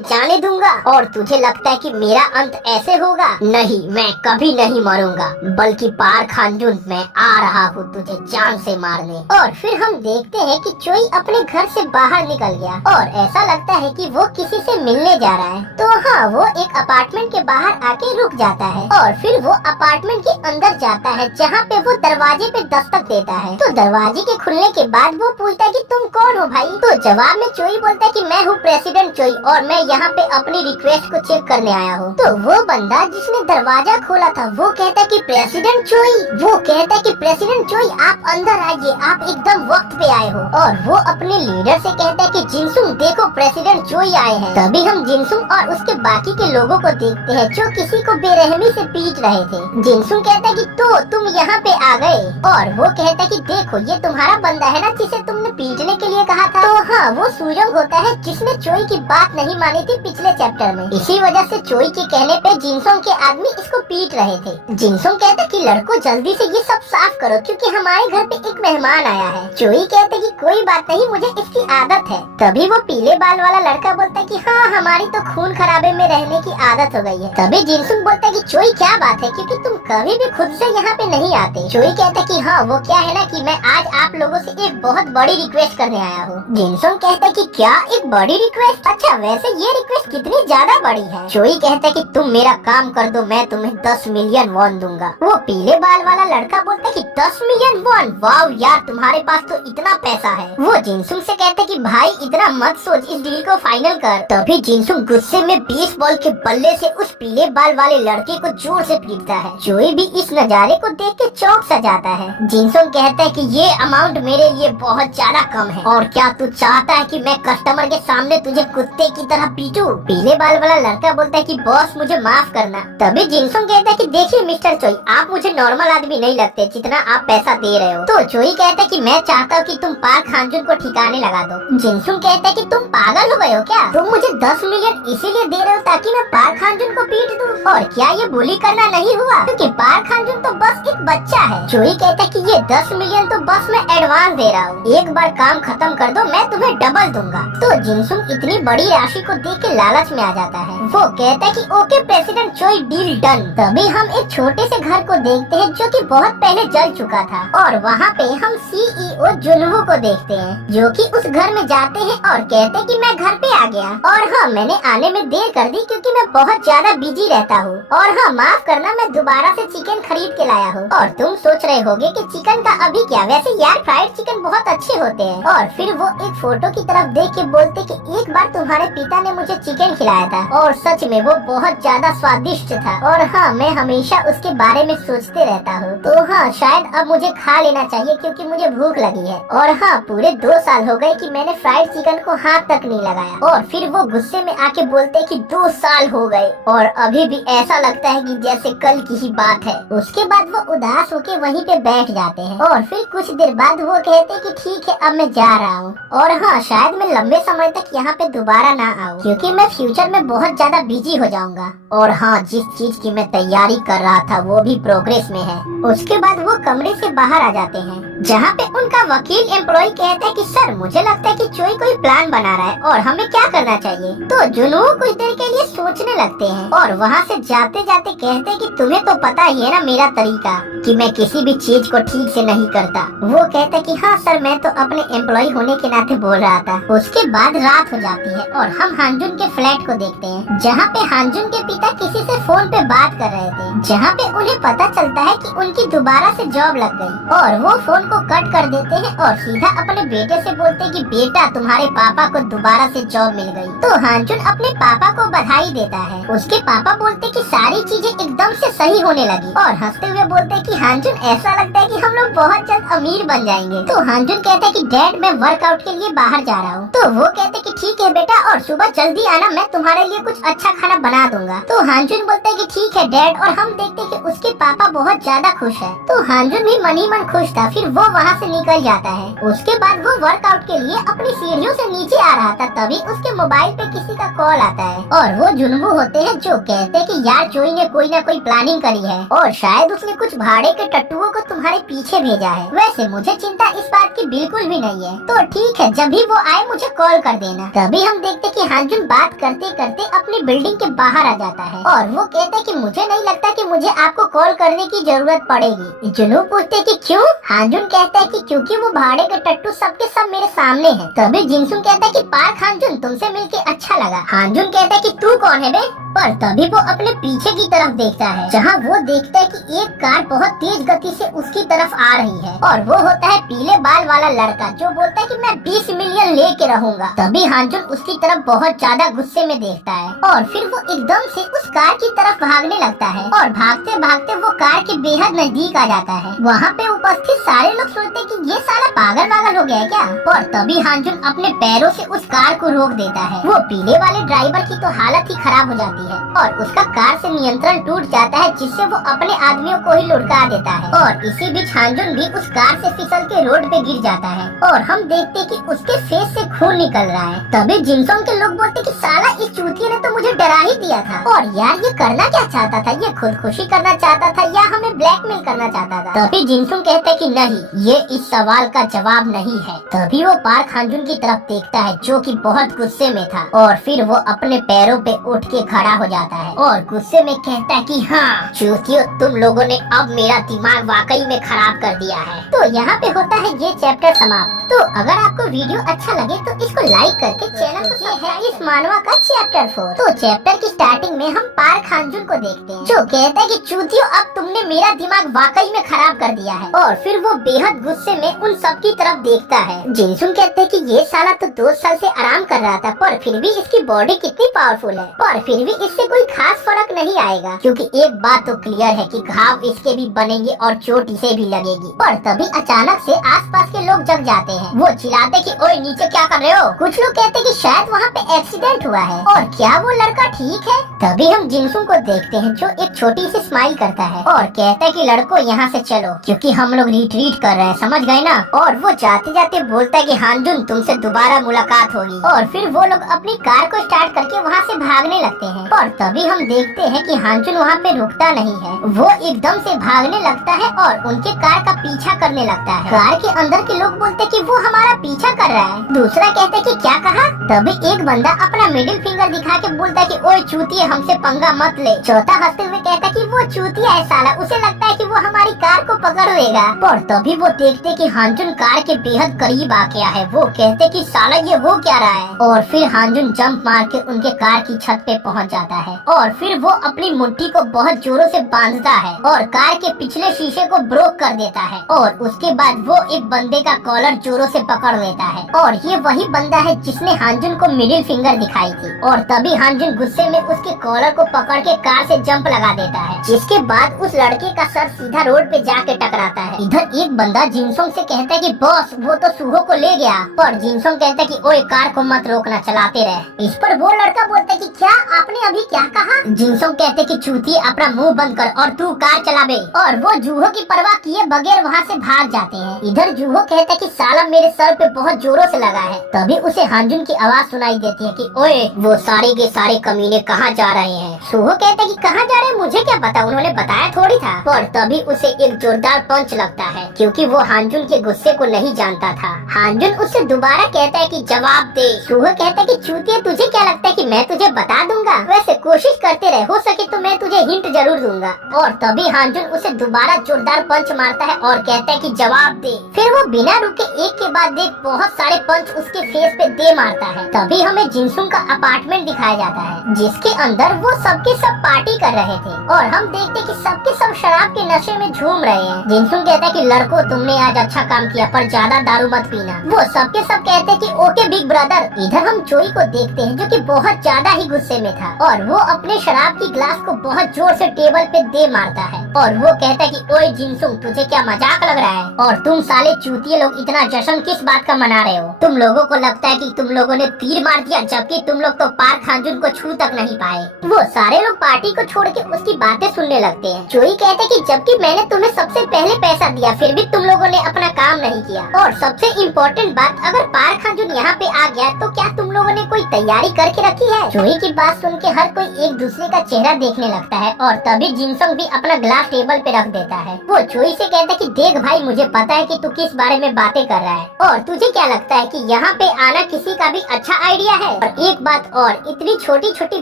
जाने दूंगा, और तुझे लगता है कि मेरा अंत ऐसे होगा? नहीं, मैं कभी नहीं मरूंगा, बल्कि पार्क हांजुन मैं आ रहा हूँ तुझे जान से मारने। और फिर हम देखते हैं कि चोई अपने घर से बाहर निकल गया और ऐसा लगता है कि वो किसी से मिलने जा रहा है। तो हाँ, वो एक अपार्टमेंट के बाहर आके रुक जाता है और फिर वो अपार्टमेंट के अंदर जाता है, जहाँ पे वो दरवाजे पे दस्तक देता है। तो दरवाजे के खुलने के बाद वो पूछता है कि तुम कौन हो भाई? तो जवाब में चोई बोलता है कि मैं हूँ प्रेसिडेंट चोई और मैं यहाँ पे अपनी रिक्वेस्ट को चेक करने आया हूँ। तो वो बंदा जिसने दरवाजा खोला था वो कहता है कि प्रेसिडेंट चोई, वो कहता है कि प्रेसिडेंट चोई आप अंदर आइए, आप एकदम वक्त पे आए हो। और वो अपने लीडर से कहता है कि जिनसुंग देखो प्रेसिडेंट चोई आए हैं। तभी हम जिनसुंग और उसके बाकी के लोगों को देखते हैं जो किसी को बेरहमी से पीट रहे थे। जिनसुंग कहता है कि तो तुम यहाँ पे आ गए, और वो कहता है कि देखो ये तुम्हारा बंदा है ना जिसे तुमने पीटने के लिए कहा था। तो हाँ, वो सूजंग होता है जिसने चोई की बात नहीं मानी थी पिछले चैप्टर में। इसी वजह से चोई के कहने पे जिनसुंग के आदमी इसको पीट रहे थे। जिनसुंग कहता है कि लड़कों जल्दी से ये सब साफ करो, क्योंकि हमारे घर पे एक मेहमान आया है। चोई कहते कि कोई बात नहीं, मुझे इसकी आदत है। तभी वो पीले बाल वाला लड़का बोलता है कि हाँ, हमारी तो खून खराबे में रहने की आदत हो गई है। तभी जिनसुंग बोलता है कि चोई क्या बात है, क्योंकि तुम कभी भी खुद से यहाँ पे नहीं आते। चोई कहता है कि हाँ, वो क्या है ना कि मैं आज आप लोगों से एक बहुत बड़ी रिक्वेस्ट करने आया हूँ। जिनसुंग कहता है कि क्या एक बड़ी रिक्वेस्ट? अच्छा, वैसे ये रिक्वेस्ट कितनी ज्यादा बड़ी है? चोई कहता है कि तुम मेरा काम कर दो, मैं तुम्हें 10 मिलियन वॉन दूंगा। वो पीले बाल वाला लड़का बोलता है कि 10 मिलियन वॉन? वाव यार, तुम्हारे पास तो इतना पैसा है। वो जिनसुंग से कहते कि भाई इतना मत सोच, इस डील को फाइनल कर। तभी जिनसुंग गुस्से में 20 बॉल के बल्ले से उस पीले बाल वाले लड़के को जोर से पीटता है। चोई भी इस नजारे को देख के चौंक सा जाता है। जिनसुंग कहता है कि ये अमाउंट मेरे लिए बहुत ज्यादा कम है, और क्या तू चाहता है कि मैं कस्टमर के सामने तुझे कुत्ते की तरह पीटूं? पीले बाल वाला लड़का बोलता है कि बॉस मुझे माफ करना। तभी जिनसुंग कहता है कि देखिए मिस्टर चोई, आप मुझे नॉर्मल आदमी नहीं लगते जितना आप पैसा दे रहे हो। तो चोई कहता है कि मैं चाहता हूँ कि तुम पार्क हांजुन को ठिकाने लगा दो। जिनसुंग कहता है कि तुम पागल हो गए हो क्या? तुम मुझे 10 मिलियन इसीलिए दे रहे हो ताकि मैं पार्क हांजुन को पीट दूं? और क्या ये बुली करना नहीं हुआ? क्योंकि पार्क हांजुन तो बस एक बच्चा है। चोई कहता है कि ये 10 मिलियन तो बस मैं एडवांस दे रहा हूँ, एक बार काम खत्म कर दो, मैं तुम्हें डबल दूंगा। तो जिनसुंग इतनी बड़ी राशि को देख के लालच में आ जाता है। वो कहता है कि ओके प्रेसिडेंट चोई, डील डन। तभी हम एक छोटे से घर को देखते हैं जो कि बहुत पहले जल चुका था, और वहाँ पे हम सीईओ जुनवू को देखते हैं जो कि उस घर में जाते हैं और कहते हैं कि मैं घर पे आ गया, और हाँ, मैंने आने में देर कर दी क्योंकि मैं बहुत ज्यादा बिजी रहता हूँ, और हाँ माफ करना, मैं दोबारा से चिकन खरीद के लाया हूँ। और तुम सोच रहे होगे कि चिकन का अभी क्या, वैसे यार फ्राइड चिकन बहुत अच्छे होते हैं। और फिर वो एक फोटो की तरफ देख के बोलते कि एक बार तुम्हारे पिता ने मुझे चिकन खिलाया था और सच में वो बहुत ज्यादा स्वादिष्ट था, और हाँ मैं हमेशा उसके बारे में सोचते रहता हूँ। तो हाँ, शायद अब मुझे खा लेना चाहिए क्योंकि मुझे भूख लगी है। और हाँ, पूरे 2 साल हो गए कि मैंने फ्राइड चिकन को हाथ तक नहीं लगाया। और फिर वो गुस्से में आके बोलते कि 2 साल हो गए और अभी भी ऐसा लगता है कि जैसे कल की ही बात है। उसके बाद वो उदास होके वहीं पे बैठ जाते हैं, और फिर कुछ देर बाद वो कहते कि ठीक है अब मैं जा रहा हूँ, और हाँ शायद मैं लंबे समय तक यहाँ पे दोबारा ना आऊँ क्योंकि मैं फ्यूचर में बहुत ज्यादा बिजी हो जाऊंगा। और हाँ, जिस चीज की मैं तैयारी कर रहा था वो भी प्रोग्रेस में है। उसके बाद वो कमरे से बाहर आ जाते हैं जहाँ पे उनका वकील एम्प्लॉय कहता है कि सर मुझे लगता है कि चोई कोई प्लान बना रहा है और हमें क्या करना चाहिए। तो जुनू कुछ देर के लिए सोचने लगते हैं और वहाँ से जाते जाते कहते हैं कि तुम्हें तो पता ही है ना मेरा तरीका कि मैं किसी भी चीज को ठीक से नहीं करता। वो कहता है कि हाँ सर, मैं तो अपने एम्प्लॉय होने के नाते बोल रहा था। उसके बाद रात हो जाती है और हम हांजुन के फ्लैट को देखते हैं जहाँ पे हांजुन के पिता किसी से फोन पे बात कर रहे थे, जहाँ पे उन्हें पता चलता है कि उनकी दोबारा से जॉब लग गई और वो फोन को कट कर देते हैं और सीधा अपने बेटे से बोलते हैं कि बेटा तुम्हारे पापा को दोबारा से जॉब मिल गई। तो हांजुन अपने पापा को बधाई देता है। उसके पापा बोलते कि सारी चीजें एकदम से सही होने लगी और हंसते हुए बोलते कि हांजुन ऐसा लगता है कि हम लोग बहुत जल्द अमीर बन जाएंगे। तो हांजुन कहता है कि डैड मैं वर्कआउट के लिए बाहर जा रहा हूँ। तो वो कहते कि ठीक है बेटा और सुबह जल्दी आना, मैं तुम्हारे लिए कुछ अच्छा खाना बना दूंगा। तो हांजुन बोलता है कि ठीक है डैड और हम देखते कि उसके पापा बहुत ज्यादा खुश है। तो हांजुन भी मन ही मन खुश था। फिर वो वहाँ से निकल जाता है। उसके बाद वो वर्कआउट के लिए अपनी सीढ़ियों से नीचे आ रहा था, तभी उसके मोबाइल पे किसी का कॉल आता है और वो जुनवू होते हैं जो कहते हैं कि यार चोई ने कोई ना कोई प्लानिंग करी है और शायद उसने कुछ भाड़े के टट्टुओं को तुम्हारे पीछे भेजा है। वैसे मुझे चिंता इस बात की बिल्कुल भी नहीं है, तो ठीक है जब भी वो आए मुझे कॉल कर देना। तभी हम देखते कि हांजुन बात करते करते अपनी बिल्डिंग के बाहर आ जाता है और वो कहते कि मुझे नहीं लगता कि मुझे आपको कॉल करने की जरूरत पड़ेगी। जुनू पूछते कि क्यों? हांजुन कहता है कि क्योंकि वो भाड़े के टट्टू सबके सब मेरे सामने हैं। तभी जिनसुन कहता है कि पार्क हांजुन तुमसे मिलके अच्छा लगा। हांजुन कहता है कि तू कौन है बे? पर तभी वो अपने पीछे की तरफ देखता है जहाँ वो देखता है कि एक कार बहुत तेज गति से उसकी तरफ आ रही है और वो होता है पीले बाल वाला लड़का जो बोलता है कि मैं 20 मिलियन लेके रहूंगा। तभी हांजुन उसकी तरफ बहुत ज्यादा गुस्से में देखता है और फिर वो एकदम से उस कार की तरफ भागने लगता है और भागते भागते वो कार के बेहद नजदीक आ जाता है। वहाँ पे उपस्थित सारे लोग सोचते कि ये साला पागल पागल हो गया है क्या? और तभी हांजुन अपने पैरों से उस कार को रोक देता है। वो पीले वाले ड्राइवर की तो हालत ही खराब हो जाती है और उसका कार से नियंत्रण टूट जाता है जिससे वो अपने आदमियों को ही लुढ़का देता है और इसी बीच हांजुन भी उस कार से फिसल के रोड पे गिर जाता है और हम देखते कि उसके फेस से खून निकल रहा है। तभी जिनसोंग के लोग बोलते कि साला इस चूतिए ने तो मुझे डरा ही दिया था और यार ये करना क्या चाहता था? ये खुदकुशी करना चाहता था या हमें ब्लैकमेल करना चाहता था? तभी जिनसुन कहते कि नहीं, ये इस सवाल का जवाब नहीं है। तभी वो पार्क हांजुन की तरफ देखता है जो कि बहुत गुस्से में था और फिर वो अपने पैरों पे उठ के खड़ा हो जाता है और गुस्से में कहता है कि हाँ चूतियों, तुम लोगों ने अब मेरा दिमाग वाकई में खराब कर दिया है। तो यहाँ पे होता है ये चैप्टर समाप्त। तो अगर आपको वीडियो अच्छा लगे तो इसको लाइक करके चैनल को ये है इस मानवा का चैप्टर 4। तो चैप्टर की स्टार्टिंग में हम पार्क हांजुन को देखते हैं जो कहता है कि चूतियों, अब तुमने मेरा दिमाग वाकई में खराब कर दिया है और फिर वो बेहद गुस्से में उन सब की तरफ देखता है। जिनसुन कहते हैं कि ये साला तो 2 साल से आराम कर रहा था पर फिर भी इसकी बॉडी कितनी पावरफुल है, पर फिर भी इससे कोई खास फर्क नहीं आएगा क्योंकि एक बात तो क्लियर है कि घाव इसके भी बनेंगे और चोट इसे भी लगेगी। पर तभी अचानक से आसपास के लोग जग जाते हैं। वो चिल्लाते कि ओए नीचे क्या कर रहे हो? कुछ लोग कहते कि शायद वहाँ पे एक्सीडेंट हुआ है और क्या वो लड़का ठीक है? तभी हम जिनसुन को देखते हैं जो एक छोटी सी स्माइल करता है और कहता है कि लड़कों यहाँ से चलो क्योंकि हम लोग रिट्रीट कर रहे हैं, समझ गए ना? और वो जाते जाते बोलता है कि हांजुन तुमसे दोबारा मुलाकात होगी और फिर वो लोग अपनी कार को स्टार्ट करके वहाँ से भागने लगते हैं। और तभी हम देखते हैं कि हांजुन वहाँ पे रुकता नहीं है, वो एकदम से भागने लगता है और उनके कार का पीछा करने लगता है। कार के अंदर के लोग बोलते कि वो हमारा पीछा कर रहा है। दूसरा कहते कि क्या कहा? तभी एक बंदा अपना मिडिल फिंगर दिखा के बोलता है कि ओए चूतिए हमसे पंगा मत ले। चौथा हंसते हुए कहता कि वो चूतिया है साला, उसे लगता है कि वो हमारी कार को पकड़ लेगा। और तभी वो देखते कि हांजुन कार के बेहद करीब आ गया है। वो कहते कि साला ये हो क्या रहा है? और फिर हांजुन जंप मार के उनके कार की छत पे पहुंच जाता है और फिर वो अपनी मुट्ठी को बहुत जोरों से बांधता है और कार के पिछले शीशे को ब्रोक कर देता है और उसके बाद वो एक बंदे का कॉलर जोरों से पकड़ लेता है और ये वही बंदा है जिसने हांजुन को मिडिल फिंगर दिखाई थी। और तभी हांजुन गुस्से में उसके कॉलर को पकड़ के कार से जंप लगा देता है, जिसके बाद उस लड़के का सर सीधा रोड पे जाके टकराता है। इधर एक बंदा जिनसोंग से कहता है कि बॉस वो तो सूहो को ले गया, पर जिनसोंग कहता है कि ओए कार को मत रोकना, चलाते रहे। इस पर वो लड़का बोलता है कि क्या आपने अभी क्या कहा? जिनसोंग कहते कि चूतिए अपना मुंह बंद कर और तू कार चला बे। और वो जूहो की परवाह किए बगैर वहाँ से भाग जाते हैं। इधर जूहो कहता है कि साला मेरे सर पे बहुत जोरों से लगा है। तभी उसे हांजुन की आवाज सुनाई देती है कि ओए वो सारे के सारे कमीने कहाँ जा रहे हैं? सूहो कहता है कि कहाँ जा रहे हैं मुझे क्या पता, उन्होंने बताया थोड़ी था। पर तभी उसे एक जोरदार पंच लगता है क्योंकि वो हांजुन के गुस्से को नहीं जानता था। हांजुन उससे दोबारा कहता है कि जवाब दे। सूहो कहता है कि चूतिया तुझे क्या लगता है कि मैं तुझे बता दूंगा? वैसे कोशिश करते रहे, हो सके तो मैं तुझे हिंट जरूर दूंगा। और तभी हांजुन उसे दोबारा जोरदार पंच मारता है और कहता है कि जवाब दे। फिर वो बिना रुके एक के बाद एक बहुत सारे पंच उसके फेस पे दे मारता है। तभी हमें जिनसुंग का अपार्टमेंट दिखाया जाता है जिसके अंदर वो सबके सब पार्टी कर रहे थे और हम देखते कि सबके सब शराब के नशे में झूम रहे हैं। जिनसुंग कहता है कि लड़कों तुमने आज अच्छा काम किया पर ज्यादा दारू मत पीना। वो सबके सब कहते हैं कि ओके बिग ब्रदर। इधर हम जोई को देखते हैं जो कि बहुत ज्यादा ही गुस्से में था और वो अपने शराब की ग्लास को बहुत जोर से टेबल पे दे मारता है और वो कहता है कि ओए जिनसुंग तुझे क्या मजाक लग रहा है और तुम साले चूतिए लोग इतना जश्न किस बात का मना रहे हो? तुम लोगों को लगता है कि तुम लोगों ने तीर मार दिया जबकि तुम लोग तो पार्क खांजुन को छू तक नहीं पाए। वो सारे लोग पार्टी को छोड़ के उसकी बातें सुनने लगते हैं। जोई कहते हैं कि जबकि मैंने तुम्हें सबसे पहले पैसा दिया फिर भी तुम लोगों ने अपना काम नहीं किया और सबसे इम्पोर्टेंट बात अगर पार्क खांजुन यहाँ पे आ गया तो क्या तुम लोगों ने कोई तैयारी करके रखी है? जोई की बात सुन के हर कोई एक दूसरे का चेहरा देखने लगता है और तभी जिनसंग भी अपना ग्लास टेबल पे रख देता है। वो जोई से कहता है कि देख भाई मुझे पता है कि तू किस बारे में बातें कर रहा है और तुझे क्या लगता है कि यहाँ पे आना किसी का भी अच्छा आइडिया है? और एक बात और, इतनी छोटी छोटी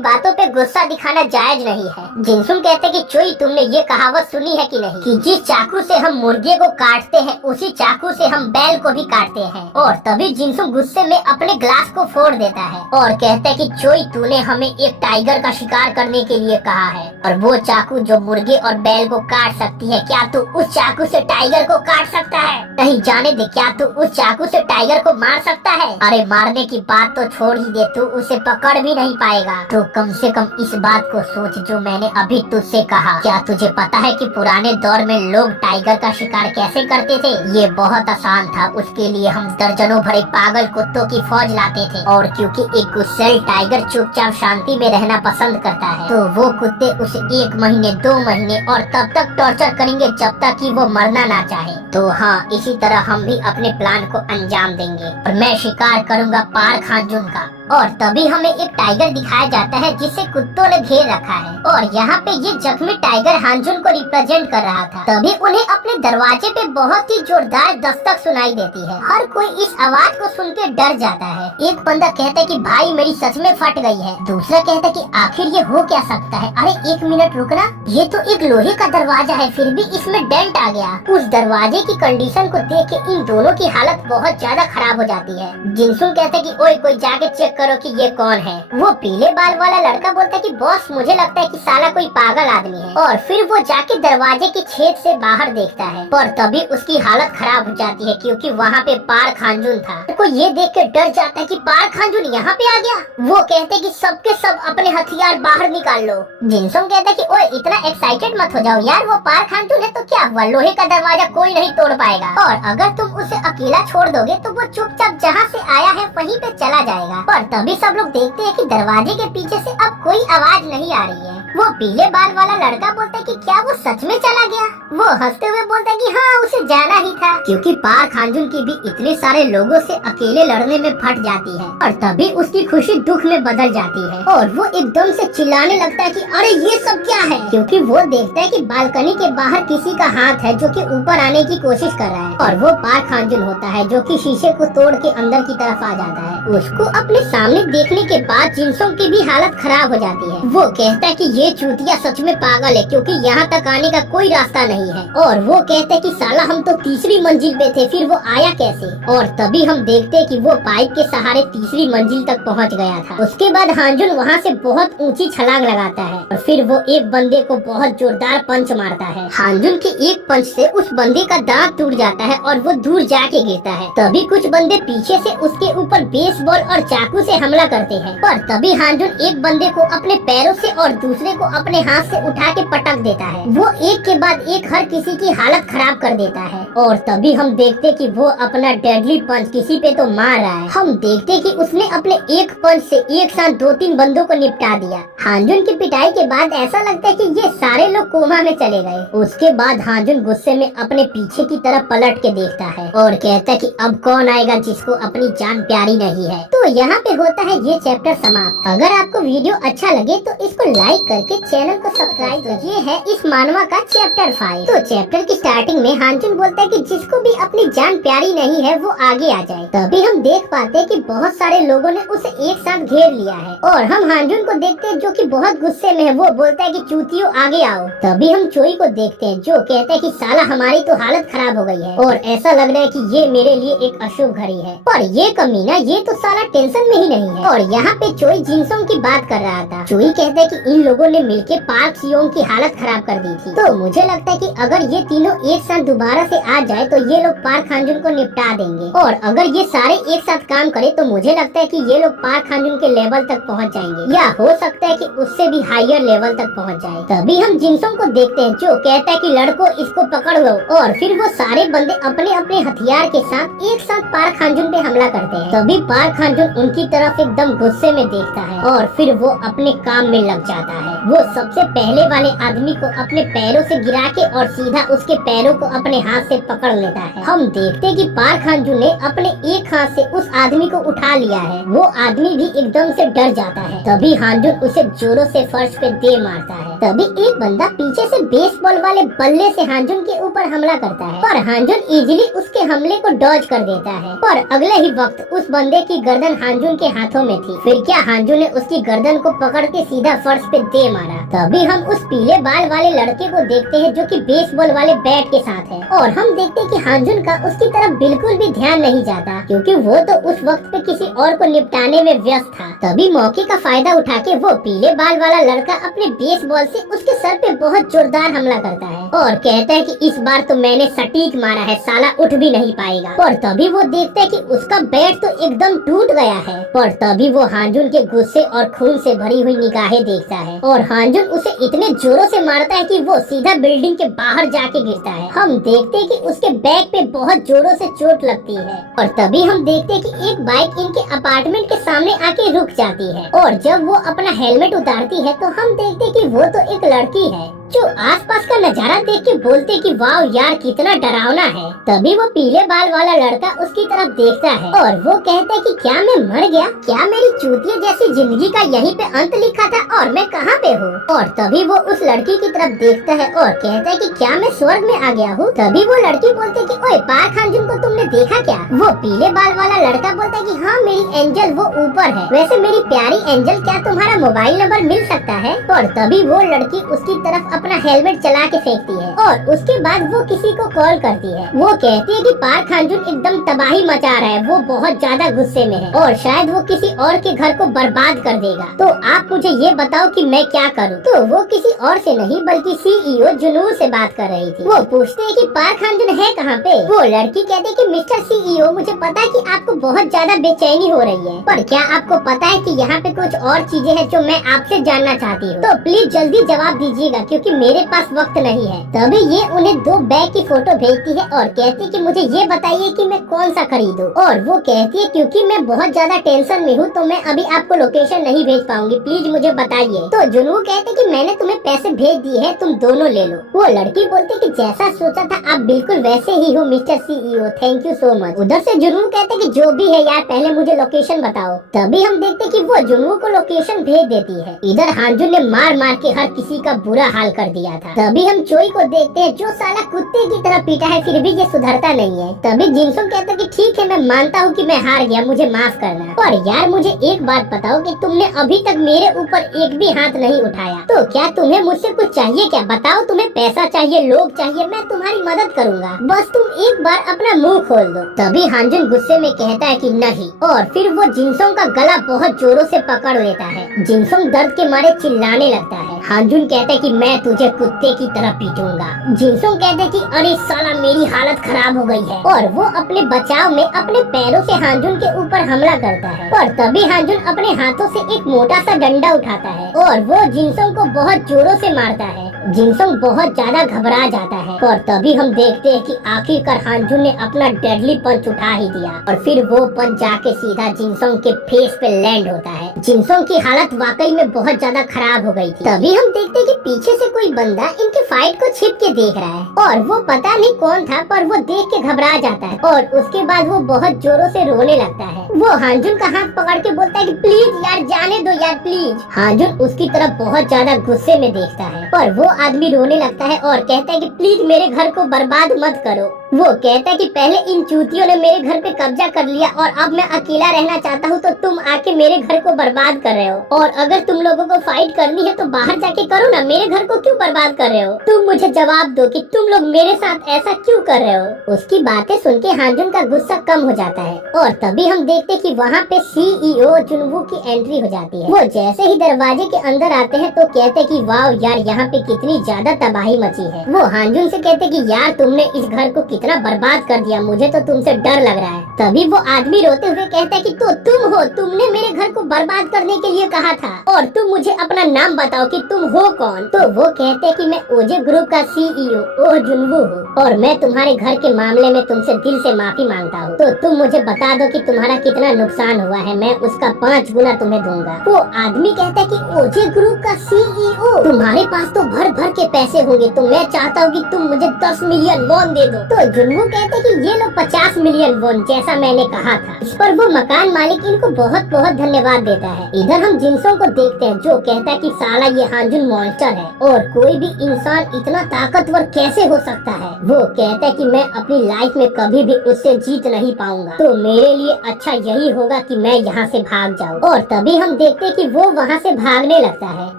बातों पे गुस्सा दिखाना जायज नहीं है। जिनसुंग कहते कि जोई तुमने ये कहावत सुनी है कि नहीं कि जिस चाकू से हम मुर्गे को काटते हैं उसी चाकू से हम बैल को भी काटते हैं। और तभी जिनसुंग गुस्से में अपने ग्लास को फोड़ देता है और कहते है कि जोई तूने हमें एक टाइगर का शिकार करने के लिए कहा है और वो चाकू जो मुर्गे और बैल को काट सकती है क्या तू उस चाकू से टाइगर को काट सकता है? नहीं जाने दे, क्या तू उस चाकू से टाइगर को मार सकता है? अरे मारने की बात तो छोड़ ही दे, तू उसे पकड़ भी नहीं पाएगा। तो कम से कम इस बात को सोच जो मैंने अभी तुझसे कहा। क्या तुझे पता है कि पुराने दौर में लोग टाइगर का शिकार कैसे करते थे? ये बहुत आसान था। उसके लिए हम दर्जनों भरे पागल कुत्तों की फौज लाते थे और क्योंकि एक गुस्सैल टाइगर चुपचाप शांति में रहना पसंद करता है तो वो कुत्ते उसे 1 महीने 2 महीने और तब तक टॉर्चर करेंगे जब तक कि वो मरना ना चाहे। तो हाँ, इसी तरह हम भी अपने प्लान को अंजाम देंगे और मैं शिकार करूंगा पार्क खांजुन का। और तभी हमें एक टाइगर दिखाया जाता है जिसे कुत्तों ने घेर रखा है और यहाँ पे ये जख्मी टाइगर हांजुन को रिप्रेजेंट कर रहा था। तभी उन्हें अपने दरवाजे पे बहुत ही जोरदार दस्तक सुनाई देती है। हर कोई इस आवाज को सुन के डर जाता है। एक बंदा कहता है कि भाई मेरी सच में फट गई है। दूसरा कहता है कि आखिर ये हो क्या सकता है? अरे 1 मिनट रुकना, ये तो एक लोहे का दरवाजा है फिर भी इसमें डेंट आ गया। उस दरवाजे की कंडीशन को देख के इन दोनों की हालत बहुत ज्यादा खराब हो जाती है। जिनसुंग कहते हैं कि ओए कोई जाके चेक करो कि ये कौन है। वो पीले बाल वाला लड़का बोलता है कि बॉस मुझे लगता है कि साला कोई पागल आदमी है और फिर वो जाके दरवाजे के छेद से बाहर देखता है पर तभी उसकी हालत खराब हो जाती है क्योंकि वहाँ पे पार्क खांजुन था। तो ये देख के डर जाता है कि पार्क खांजुन यहाँ पे आ गया। वो कहते हैं कि सबके सब अपने हथियार बाहर निकाल लो। जिनसुंग कहता है कि ओए इतना एक्साइटेड मत हो जाओ यार, वो पार्क खांजुन है तो क्या हुआ, लोहे का दरवाजा कोई नहीं तोड़ पाएगा और अगर तुम उसे अकेला छोड़ दोगे तो वो चुपचाप जहाँ से आया है वहीं पे चला जाएगा। पर तभी सब लोग देखते हैं कि दरवाजे के पीछे से अब कोई आवाज नहीं आ रही है। वो पीले बाल वाला लड़का बोलता है कि क्या वो सच में चला गया? वो हंसते हुए बोलता है कि हाँ उसे जाना ही था क्योंकि पार्क खांजुन की भी इतने सारे लोगों से अकेले लड़ने में फट जाती है और तभी उसकी खुशी दुख में बदल जाती है और वो एकदम से चिल्लाने लगता है कि अरे ये सब क्या है, क्योंकि वो देखता है कि बालकनी के बाहर किसी का हाथ है जो कि ऊपर आने की कोशिश कर रहा है और वो पार्क खांजुन होता है जो कि शीशे को तोड़ के अंदर की तरफ आ जाता है। उसको अपने सामने देखने के बाद जिनसुंग की भी हालत खराब हो जाती है। वो कहता है कि ये चूतिया सच में पागल है क्योंकि यहाँ तक आने का कोई रास्ता नहीं है और वो कहते हैं कि साला हम तो 3री मंजिल पे थे फिर वो आया कैसे? और तभी हम देखते हैं कि वो पाइप के सहारे 3री मंजिल तक पहुँच गया था। उसके बाद हांजुन वहाँ से बहुत ऊंची छलांग लगाता है और फिर वो एक बंदे को बहुत जोरदार पंच मारता है। हांजुन के एक पंच से उस बंदे का दांत टूट जाता है और वो दूर जाके गिरता है। तभी कुछ बंदे पीछे से उसके ऊपर बेसबॉल और चाकू से हमला करते हैं पर तभी हांजुन एक बंदे को अपने पैरों से और दूसरे को अपने हाथ से उठा के पटक देता है। वो एक के बाद एक हर किसी की हालत खराब कर देता है और तभी हम देखते कि वो अपना डेडली पंच किसी पे तो मार रहा है। हम देखते कि उसने अपने एक पंच से एक साथ 2-3 बंदों को निपटा दिया। हांजुन की पिटाई के बाद ऐसा लगता है कि ये सारे लोग कोमा में चले गए। उसके बाद हांजुन गुस्से में अपने पीछे की तरफ पलट के देखता है और कहता है कि अब कौन आएगा जिसको अपनी जान प्यारी नहीं है। तो यहाँ पे होता है ये चैप्टर समाप्त। अगर आपको वीडियो अच्छा लगे तो इसको लाइक करके करके चैनल को सब्सक्राइब। तो ये है इस मानवा का चैप्टर 5। तो चैप्टर की स्टार्टिंग में हानजुन बोलता है कि जिसको भी अपनी जान प्यारी नहीं है वो आगे आ जाए। तभी हम देख पाते हैं कि बहुत सारे लोगों ने उसे एक साथ घेर लिया है और हम हानजुन को देखते हैं जो कि बहुत गुस्से में है। वो बोलता है कि चूतियों आगे आओ। तभी हम चोई को देखते हैं जो कहता है कि साला हमारी तो हालत खराब हो गई है और ऐसा लग रहा है कि ये मेरे लिए एक अशुभ घड़ी है। पर ये कमीना ये तो साला टेंशन में ही नहीं है। और यहाँ पे चोई जिनसोंग की बात कर रहा था। चोई कहता है कि इन लोगों ने मिलके पार्क सियोंग की हालत खराब कर दी थी। तो मुझे लगता है कि अगर ये तीनों एक साथ दोबारा से आ जाए तो ये लोग पार्क हानजुन को निपटा देंगे। और अगर ये सारे एक साथ काम करे तो मुझे लगता है कि ये लोग पार्क हानजुन के लेवल तक पहुँच जाएंगे या हो सकता है कि उससे भी हायर लेवल तक पहुँच जाए। तभी हम जिनसोंग को देखते हैं जो कहता है कि लड़कों इसको पकड़ लो। और फिर वो सारे बंदे अपने अपने हथियार के साथ एक साथ पार्क हानजुन पे हमला करते हैं। तभी पार्क हानजुन उनकी तरफ एकदम गुस्से में देखता है और फिर वो अपने काम में लग जाता है। वो सबसे पहले वाले आदमी को अपने पैरों से गिरा के और सीधा उसके पैरों को अपने हाथ से पकड़ लेता है। हम देखते हैं कि पार्क हानजुन ने अपने एक हाथ से उस आदमी को उठा लिया है। वो आदमी भी एकदम से डर जाता है। तभी हानजुन उसे जोरों से फर्श पे दे मारता है। तभी एक बंदा पीछे से बेसबॉल वाले बल्ले से हानजुन के ऊपर हमला करता है पर हानजुन इजीली उसके हमले को डॉज कर देता है। पर अगले ही वक्त उस बंदे की गर्दन हानजुन के हाथों में थी। फिर क्या हानजुन ने उसकी गर्दन को पकड़ के सीधा फर्श पे दे मारा। तभी हम उस पीले बाल वाले लड़के को देखते हैं जो कि बेसबॉल वाले बैट के साथ है। और हम देखते हैं कि हानजुन का उसकी तरफ बिल्कुल भी ध्यान नहीं जाता क्योंकि वो तो उस वक्त पे किसी और को निपटाने में व्यस्त था। तभी मौके का फायदा उठा के वो पीले बाल वाला लड़का अपने बेसबॉल से उसके सर पे बहुत जोरदार हमला करता है और कहता है कि इस बार तो मैंने सटीक मारा है, साला उठ भी नहीं पाएगा। पर तभी वो देखता है कि उसका बैट तो एकदम टूट गया है। पर तभी वो हानजुन के गुस्से और खून से भरी हुई निगाहें देखता है और हानजुन उसे इतने जोरों से मारता है कि वो सीधा बिल्डिंग के बाहर जाके गिरता है। हम देखते हैं कि उसके बैक पे बहुत जोरों से चोट लगती है। और तभी हम देखते हैं कि एक बाइक इनके अपार्टमेंट के सामने आके रुक जाती है और जब वो अपना हेलमेट उतारती है तो हम देखते हैं कि वो तो एक लड़की है जो आसपास का नजारा देख के बोलते कि वाह यार कितना डरावना है। तभी वो पीले बाल वाला लड़का उसकी तरफ देखता है और वो कहता है कि क्या मैं मर गया? क्या मेरी चूतिया जैसी जिंदगी का यहीं पे अंत लिखा था और मैं कहाँ पे हूँ? और तभी वो उस लड़की की तरफ देखता है और कहता है कि क्या मैं स्वर्ग में आ गया हूँ? तभी वो लड़की बोलती है कि ओए पार्क हानजुन को तुमने देखा क्या? वो पीले बाल वाला लड़का बोलता है कि हाँ मेरी एंजल वो ऊपर है। वैसे मेरी प्यारी एंजल क्या तुम्हारा मोबाइल नंबर मिल सकता है? और तभी वो लड़की उसकी तरफ अपना हेलमेट चला के फेंकती है और उसके बाद वो किसी को कॉल करती है। वो कहती है कि पार्क हानजुन एकदम तबाही मचा रहा है, वो बहुत ज्यादा गुस्से में है और शायद वो किसी और के घर को बर्बाद कर देगा। तो आप मुझे ये बताओ कि मैं क्या करूँ? तो वो किसी और से नहीं बल्कि सीईओ जुनू से बात कर रही थी। वो पूछते है कि पार्क हानजुन है कहाँ पे? वो लड़की कहती है कि मिस्टर सीईओ मुझे पता है कि आपको बहुत ज्यादा बेचैनी हो रही है, पर क्या आपको पता है कि यहाँ पे कुछ और चीजें हैं जो मैं आपसे जानना चाहती हूँ? तो प्लीज जल्दी जवाब दीजिएगा क्योंकि मेरे पास वक्त नहीं है। तभी ये उन्हें 2 बैग की फोटो भेजती है और कहती है कि मुझे ये बताइए कि मैं कौन सा खरीदूं। और वो कहती है क्योंकि मैं बहुत ज्यादा टेंशन में हूँ तो मैं अभी आपको लोकेशन नहीं भेज पाऊंगी, प्लीज मुझे बताइए। तो जुनू कहते कि मैंने तुम्हें पैसे भेज दिए हैं, तुम दोनों ले लो। वो लड़की बोलती कि जैसा सोचा था आप बिल्कुल वैसे ही हो mister CEO, thank you so much. उधर से जुनू कहते कि जो भी है यार पहले मुझे लोकेशन बताओ। तभी हम देखते कि वो जुनू को लोकेशन भेज देती है। इधर हानजुन ने मार मार के हर किसी का बुरा हाल कर दिया था। तभी हम चोई को देखते हैं जो साला कुत्ते की तरह पीटा है फिर भी ये सुधरता नहीं है। तभी जिनसोंग कहता है कि ठीक है मैं मानता हूँ कि मैं हार गया, मुझे माफ करना। और यार मुझे एक बात बताओ कि तुमने अभी तक मेरे ऊपर एक भी हाथ नहीं उठाया, तो क्या तुम्हें मुझसे कुछ चाहिए क्या? बताओ तुम्हें पैसा चाहिए, लोग चाहिए, मैं तुम्हारी मदद करूँगा, बस तुम एक बार अपना मुँह खोल दो। तभी हानजुन गुस्से में कहता है कि नहीं और फिर वो जिनसोंग का गला बहुत जोरों से पकड़ लेता है। जिनसोंग दर्द के मारे चिल्लाने लगता है। हानजुन कहता है कि मैं तुझे कुत्ते की तरह पीटूंगा। जिनसोंग कहते कि अरे साला मेरी हालत खराब हो गई है और वो अपने बचाव में अपने पैरों से हानजुन के ऊपर हमला करता है। और तभी हानजुन अपने हाथों से एक मोटा सा डंडा उठाता है और वो जिनसोंग को बहुत जोरों से मारता है जिनसंग बहुत ज्यादा घबरा जाता है और तभी हम देखते हैं कि आखिरकार हांजुन ने अपना डेडली पंच उठा ही दिया और फिर वो पंच जाके सीधा जिनसंग के फेस पे लैंड होता है। जिनसंग की हालत वाकई में बहुत ज्यादा खराब हो गई थी। तभी हम देखते हैं कि पीछे से कोई बंदा इनके फाइट को छिप के देख रहा है और वो पता नहीं कौन था, पर वो देख के घबरा जाता है और उसके बाद वो बहुत जोरों से रोने लगता है। वो हांजुन का हाथ पकड़ के बोलता है कि प्लीज यार जाने दो यार प्लीज। हांजुन उसकी तरफ बहुत ज्यादा गुस्से में देखता है और वो आदमी रोने लगता है और कहता है कि प्लीज मेरे घर को बर्बाद मत करो। वो कहता है कि पहले इन चूतियों ने मेरे घर पे कब्जा कर लिया और अब मैं अकेला रहना चाहता हूँ, तो तुम आके मेरे घर को बर्बाद कर रहे हो और अगर तुम लोगों को फाइट करनी है तो बाहर जाके करो ना, मेरे घर को क्यों बर्बाद कर रहे हो? तुम मुझे जवाब दो कि तुम लोग मेरे साथ ऐसा क्यों कर रहे हो? उसकी बातें सुन के हांजुन का गुस्सा कम हो जाता है और तभी हम देखते कि वहाँ पे CEO जुनवू की एंट्री हो जाती है। वो जैसे ही दरवाजे के अंदर आते हैं तो कहते कि वाह यार यहाँ पे कितनी ज्यादा तबाही मची है। वो हांजुन से कहते कि यार तुमने इस घर को कितना बर्बाद कर दिया, मुझे तो तुमसे डर लग रहा है। तभी वो आदमी रोते हुए कहता है कि तो तुम हो, तुमने मेरे घर को बर्बाद करने के लिए कहा था और तुम मुझे अपना नाम बताओ कि तुम हो कौन? तो वो कहते हैं कि मैं ओजे ग्रुप का CEO ओह जुनवू हूँ और मैं तुम्हारे घर के मामले में तुमसे दिल से माफी मांगता हूँ। तो तुम मुझे बता दो कि तुम्हारा कितना नुकसान हुआ है, मैं उसका 5 गुना तुम्हें दूंगा। वो आदमी कहता है कि ओजे ग्रुप का CEO, तुम्हारे पास तो भर भर के पैसे होंगे, तो मैं चाहता हूँ कि तुम मुझे 10 मिलियन वॉन दे दो। तो जुनवू कहते कि ये लो 50 मिलियन वॉन, जैसा मैंने कहा था। इस पर वो मकान मालिक इनको बहुत बहुत धन्यवाद देता है। इधर हम जिनसों को देखते हैं जो कहता है कि साला ये हांजुन मॉन्स्टर है और कोई भी इंसान इतना ताकतवर कैसे हो सकता है। वो कहता है कि मैं अपनी लाइफ में कभी भी उससे जीत नहीं पाऊंगा, तो मेरे लिए अच्छा यही होगा कि मैं यहाँ से भाग जाऊँ। और तभी हम देखते कि वो वहाँ से भागने लगता है।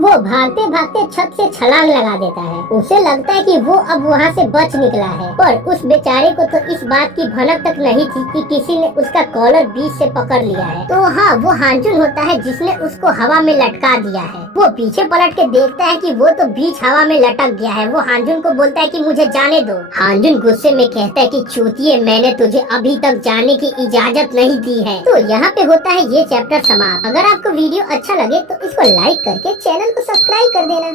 वो भागते भागते छत से छलांग लगा देता है। उसे लगता है कि वो अब वहाँ से बच निकला है, पर उस बेचारे को तो इस बात की भनक तक नहीं थी कि किसी ने उसका कॉलर बीच से पकड़ लिया है। तो हाँ, वो हांजुन होता है जिसने उसको हवा में लटका दिया है। वो पीछे पलट के देखता है कि वो तो बीच हवा में लटक गया है। वो हांजुन को बोलता है कि मुझे जाने दो। हांजुन गुस्से में कहता है कि चूतिए, मैंने तुझे अभी तक जाने की इजाजत नहीं दी है। तो यहाँ पे होता है ये चैप्टर समाप्त। अगर आपको वीडियो अच्छा लगे तो इसको लाइक करके चैनल को सब्सक्राइब कर देना।